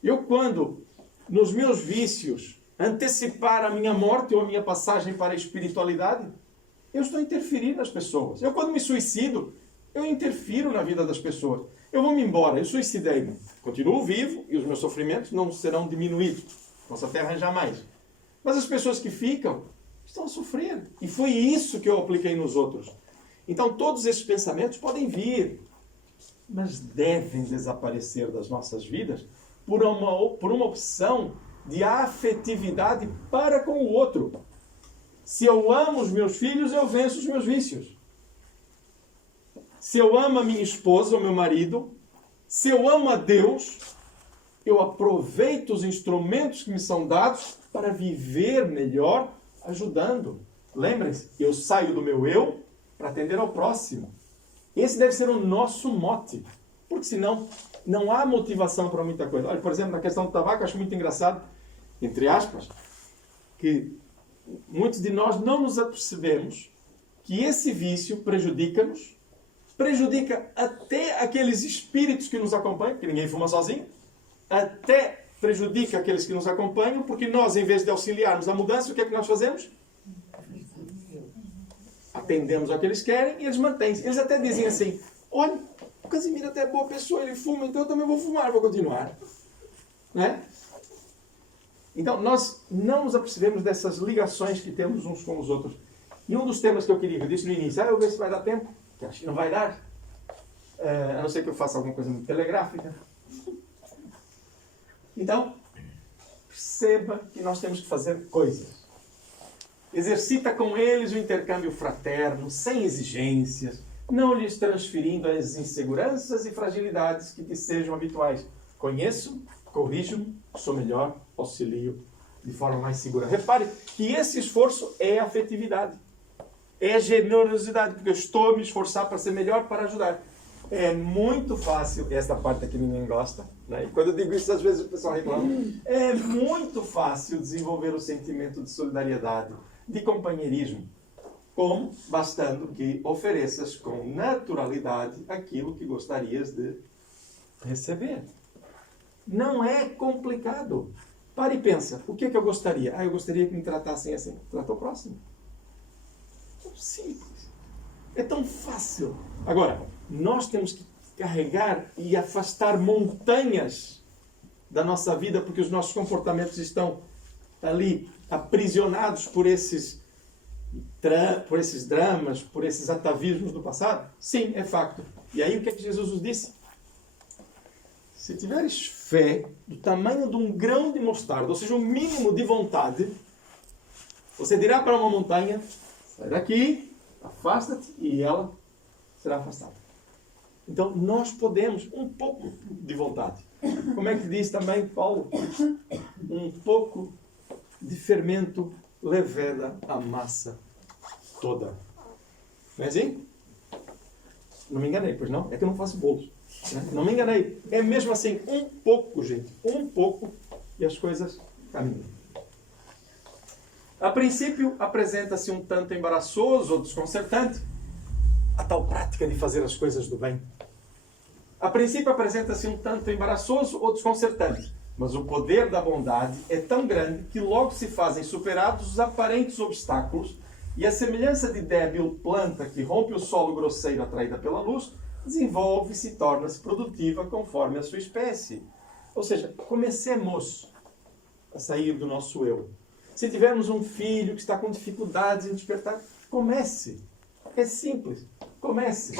Eu, quando nos meus vícios, antecipar a minha morte ou a minha passagem para a espiritualidade, eu estou interferindo nas pessoas. Eu, quando me suicido, eu interfiro na vida das pessoas. Eu vou-me embora, eu suicidei-me. Continuo vivo e os meus sofrimentos não serão diminuídos. Nossa terra jamais. Mas as pessoas que ficam estão a sofrer. E foi isso que eu apliquei nos outros. Então, todos esses pensamentos podem vir, mas devem desaparecer das nossas vidas por uma opção de afetividade para com o outro. Se eu amo os meus filhos, eu venço os meus vícios. Se eu amo a minha esposa ou meu marido, se eu amo a Deus, eu aproveito os instrumentos que me são dados para viver melhor, ajudando. Lembrem-se, eu saio do meu eu para atender ao próximo. Esse deve ser o nosso mote. Porque senão, não há motivação para muita coisa. Olha, por exemplo, na questão do tabaco, eu acho muito engraçado, entre aspas, que muitos de nós não nos apercebemos que esse vício prejudica-nos, prejudica até aqueles espíritos que nos acompanham, porque ninguém fuma sozinho, até prejudica aqueles que nos acompanham, porque nós, em vez de auxiliarmos a mudança, o que é que nós fazemos? Atendemos ao que eles querem e eles mantêm. Eles até dizem assim, olha, o Casimiro até é boa pessoa, ele fuma, então eu também vou fumar, vou continuar. Né? Então, nós não nos apercebemos dessas ligações que temos uns com os outros. E um dos temas que eu queria, eu disse no início, eu vou ver se vai dar tempo, que acho que não vai dar, a não ser que eu faça alguma coisa muito telegráfica. Então, perceba que nós temos que fazer coisas. Exercita com eles o intercâmbio fraterno, sem exigências, não lhes transferindo as inseguranças e fragilidades que te sejam habituais. Conheço, corrijo-me, sou melhor, auxilio de forma mais segura. Repare que esse esforço é afetividade, é generosidade, porque eu estou a me esforçar para ser melhor, para ajudar. É muito fácil, essa parte aqui ninguém gosta, né? E quando eu digo isso, às vezes o pessoal reclama. É muito fácil desenvolver o sentimento de solidariedade, de companheirismo, como bastando que ofereças com naturalidade aquilo que gostarias de receber. Não é complicado. Para e pensa, o que é que eu gostaria? Eu gostaria que me tratassem assim. Trata o próximo. É tão simples. É tão fácil. Agora, nós temos que carregar e afastar montanhas da nossa vida porque os nossos comportamentos estão ali aprisionados por esses dramas, por esses atavismos do passado? Sim, é facto. E aí o que é que Jesus nos disse? Se tiveres fé do tamanho de um grão de mostarda, ou seja, um mínimo de vontade, você dirá para uma montanha, sai daqui, afasta-te, e ela será afastada. Então, nós podemos um pouco de vontade. Como é que diz também Paulo? Um pouco de fermento leveda a massa toda. Não é assim? Não me enganei, pois não? É que eu não faço bolos. Né? Não me enganei. É mesmo assim, um pouco, gente. Um pouco e as coisas caminham. A princípio, apresenta-se um tanto embaraçoso ou desconcertante a tal prática de fazer as coisas do bem. A princípio, apresenta-se um tanto embaraçoso ou desconcertante, mas o poder da bondade é tão grande que logo se fazem superados os aparentes obstáculos e a semelhança de débil planta que rompe o solo grosseiro atraída pela luz, desenvolve-se e torna-se produtiva conforme a sua espécie. Ou seja, comecemos a sair do nosso eu. Se tivermos um filho que está com dificuldades em despertar, comece. É simples. Comece.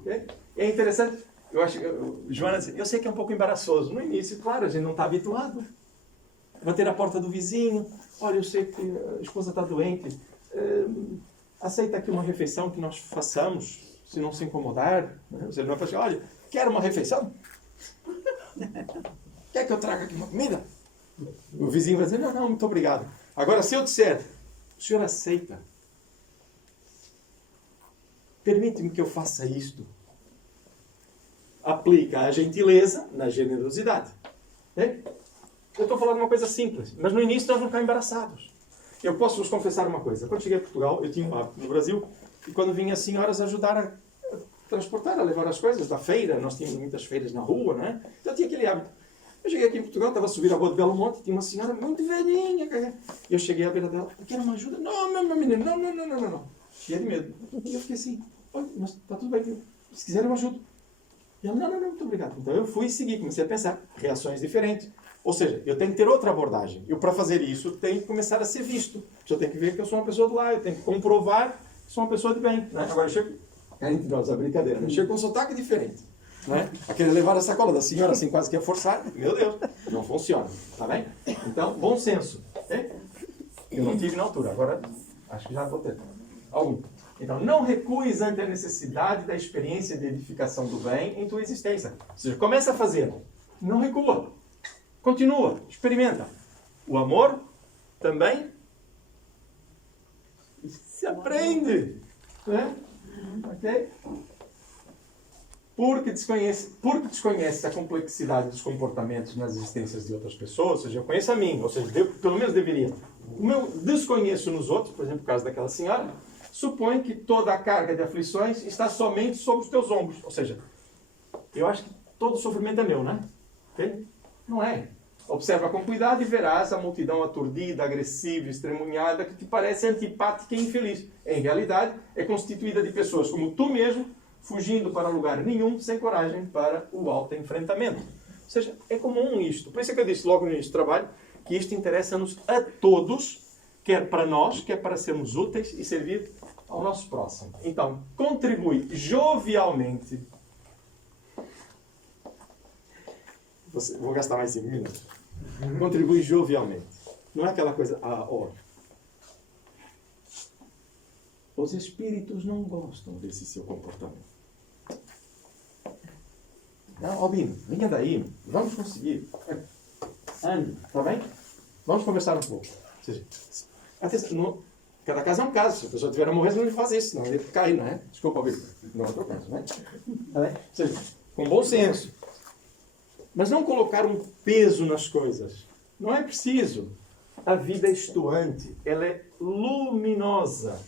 Okay? É interessante. Eu acho que Joana disse, eu sei que é um pouco embaraçoso. No início, claro, a gente não está habituado. Bater a porta do vizinho. Olha, eu sei que a esposa está doente. Aceita aqui uma refeição que nós façamos, se não se incomodar. Você não vai falar, olha, quer uma refeição? Quer que eu traga aqui uma comida? O vizinho vai dizer, não, muito obrigado. Agora, se eu disser, o senhor aceita? Permite-me que eu faça isto. Aplica a gentileza na generosidade. É? Eu estou falando uma coisa simples, mas no início nós vamos ficar embaraçados. Eu posso vos confessar uma coisa. Quando cheguei a Portugal, eu tinha um hábito no Brasil, e quando vinham as senhoras ajudar a transportar, a levar as coisas da feira, nós tínhamos muitas feiras na rua, não é? Então eu tinha aquele hábito. Eu cheguei aqui em Portugal, estava a subir a rua de Belo Monte, tinha uma senhora muito velhinha. E eu cheguei à beira dela, quero uma ajuda? Não, menino, não. Cheia de medo. E eu fiquei assim, olha, mas está tudo bem, se quiser eu ajudo. E ela, não, muito obrigado. Então eu fui e segui, comecei a pensar, reações diferentes. Ou seja, eu tenho que ter outra abordagem. E para fazer isso, tenho que começar a ser visto. Eu tenho que ver que eu sou uma pessoa de lá, eu tenho que comprovar que sou uma pessoa de bem. Né? Agora eu chego, entre nós, a brincadeira, eu chego com um sotaque diferente. Né? A querer levar a sacola da senhora assim quase que a forçar, meu Deus, não funciona, tá bem? Então, bom senso. Okay? Eu não tive na altura, agora acho que já vou ter algum. Então, não recues ante a necessidade da experiência de edificação do bem em tua existência. Ou seja, começa a fazer, não recua, continua, experimenta. O amor também se aprende, né? Ok? Porque desconhece a complexidade dos comportamentos nas existências de outras pessoas, ou seja, eu conheço a mim, ou seja, pelo menos deveria. O meu desconheço nos outros, por exemplo, o caso daquela senhora, supõe que toda a carga de aflições está somente sobre os teus ombros. Ou seja, eu acho que todo sofrimento é meu, não é? Okay? Não é. Observa com cuidado e verás a multidão aturdida, agressiva, estremunhada, que te parece antipática e infeliz. Em realidade, é constituída de pessoas como tu mesmo, fugindo para lugar nenhum, sem coragem para o autoenfrentamento. Ou seja, é comum isto. Por isso é que eu disse logo no início do trabalho que isto interessa-nos a todos, quer para nós, quer para sermos úteis e servir ao nosso próximo. Então, contribui jovialmente. Vou gastar mais 5 minutos. Contribui jovialmente. Não é aquela coisa, os espíritos não gostam desse seu comportamento. Não, Albino, venha daí, vamos conseguir. Ande, está bem? Vamos conversar um pouco. Ou seja, atenção, cada caso é um caso. Se a pessoa tiver a morrer, não lhe faz isso, senão ele cai, não é? Desculpa, Albino. Não é outro caso, não é? Está bem? Ou seja, com bom senso. Mas não colocar um peso nas coisas. Não é preciso. A vida é estuante, ela é luminosa.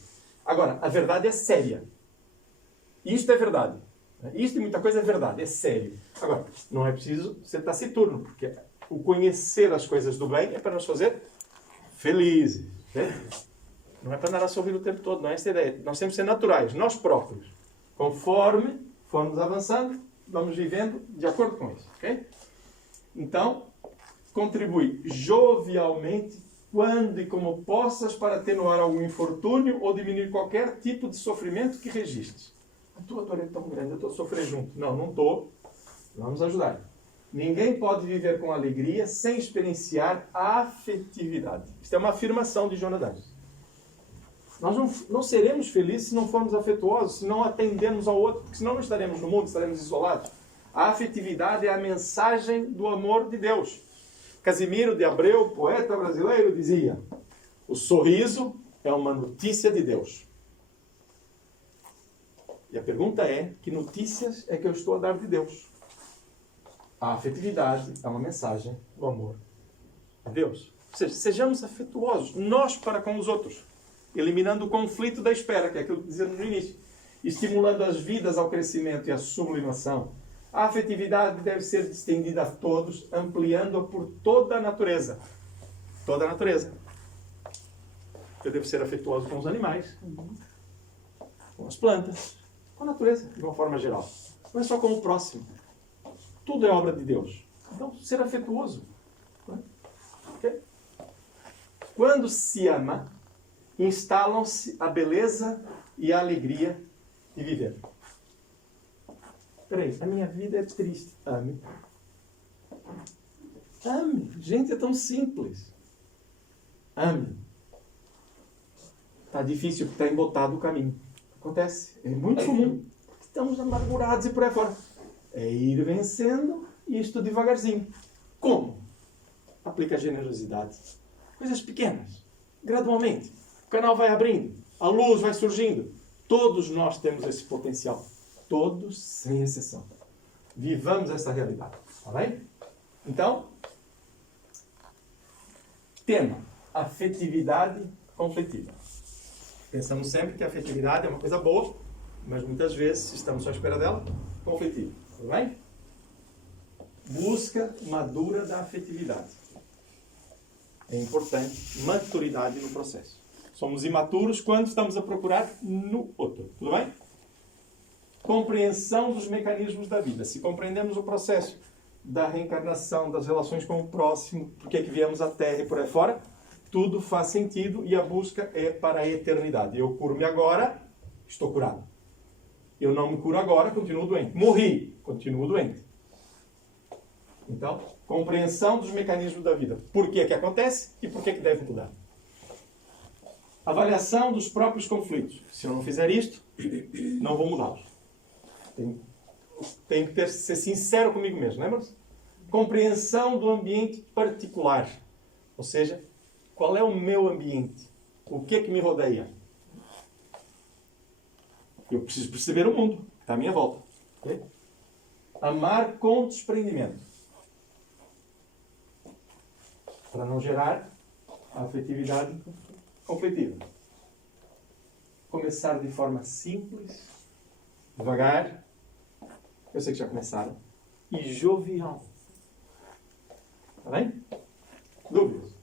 Agora, a verdade é séria. Isto é verdade. Isto e muita coisa é verdade, é sério. Agora, não é preciso ser taciturno, porque o conhecer as coisas do bem é para nos fazer felizes. Né? Não é para andar a sorrir o tempo todo, não é essa a ideia. Nós temos que ser naturais, nós próprios. Conforme formos avançando, vamos vivendo de acordo com isso. Okay? Então, contribui jovialmente quando e como possas para atenuar algum infortúnio ou diminuir qualquer tipo de sofrimento que registres. A tua dor é tão grande, eu estou a sofrer junto. Não estou. Vamos ajudar. Ninguém pode viver com alegria sem experienciar a afetividade. Isto é uma afirmação de Jonathan. Nós não seremos felizes se não formos afetuosos, se não atendermos ao outro, porque senão não estaremos no mundo, estaremos isolados. A afetividade é a mensagem do amor de Deus. Casimiro de Abreu, poeta brasileiro, dizia: o sorriso é uma notícia de Deus. E a pergunta é, que notícias é que eu estou a dar de Deus? A afetividade é uma mensagem do amor de Deus. Ou seja, sejamos afetuosos, nós para com os outros, eliminando o conflito da espera, que é aquilo que dizemos no início, estimulando as vidas ao crescimento e à sublimação. A afetividade deve ser estendida a todos, ampliando-a por toda a natureza. Toda a natureza. Eu devo ser afetuoso com os animais, com as plantas, com a natureza, de uma forma geral. Não é só com o próximo. Tudo é obra de Deus. Então, ser afetuoso. Okay? Quando se ama, instalam-se a beleza e a alegria de viver. Espera aí, a minha vida é triste. Ame. Ame. Gente, é tão simples. Ame. Está difícil porque está embotado o caminho. Acontece. É muito comum. Estamos amargurados e por aí fora. É ir vencendo isto devagarzinho. Como? Aplica generosidade. Coisas pequenas. Gradualmente. O canal vai abrindo. A luz vai surgindo. Todos nós temos esse potencial. Todos, sem exceção. Vivamos essa realidade. Tá bem? Então, tema. Afetividade conflitiva. Pensamos sempre que a afetividade é uma coisa boa, mas muitas vezes, se estamos só à espera dela, conflitiva. Tudo bem? busca madura da afetividade. É importante maturidade no processo. Somos imaturos quando estamos a procurar no outro. Tudo bem? Compreensão dos mecanismos da vida. Se compreendemos o processo da reencarnação, das relações com o próximo, porque é que viemos à Terra e por aí fora, tudo faz sentido e a busca é para a eternidade. Eu curo-me agora, estou curado. Eu não me curo agora, continuo doente. Morri, continuo doente. Então, compreensão dos mecanismos da vida. Por que é que acontece e por que é que deve mudar. Avaliação dos próprios conflitos. Se eu não fizer isto, não vou mudá-los. Tenho que ser sincero comigo mesmo, lembra-se? Compreensão do ambiente particular. Ou seja, qual é o meu ambiente? O que é que me rodeia? Eu preciso perceber o mundo que está à minha volta. Okay? Amar com desprendimento. Para não gerar a afetividade conflitiva. Começar de forma simples, devagar. Eu sei que já começaram. E jovial. Está bem? Dúvidas?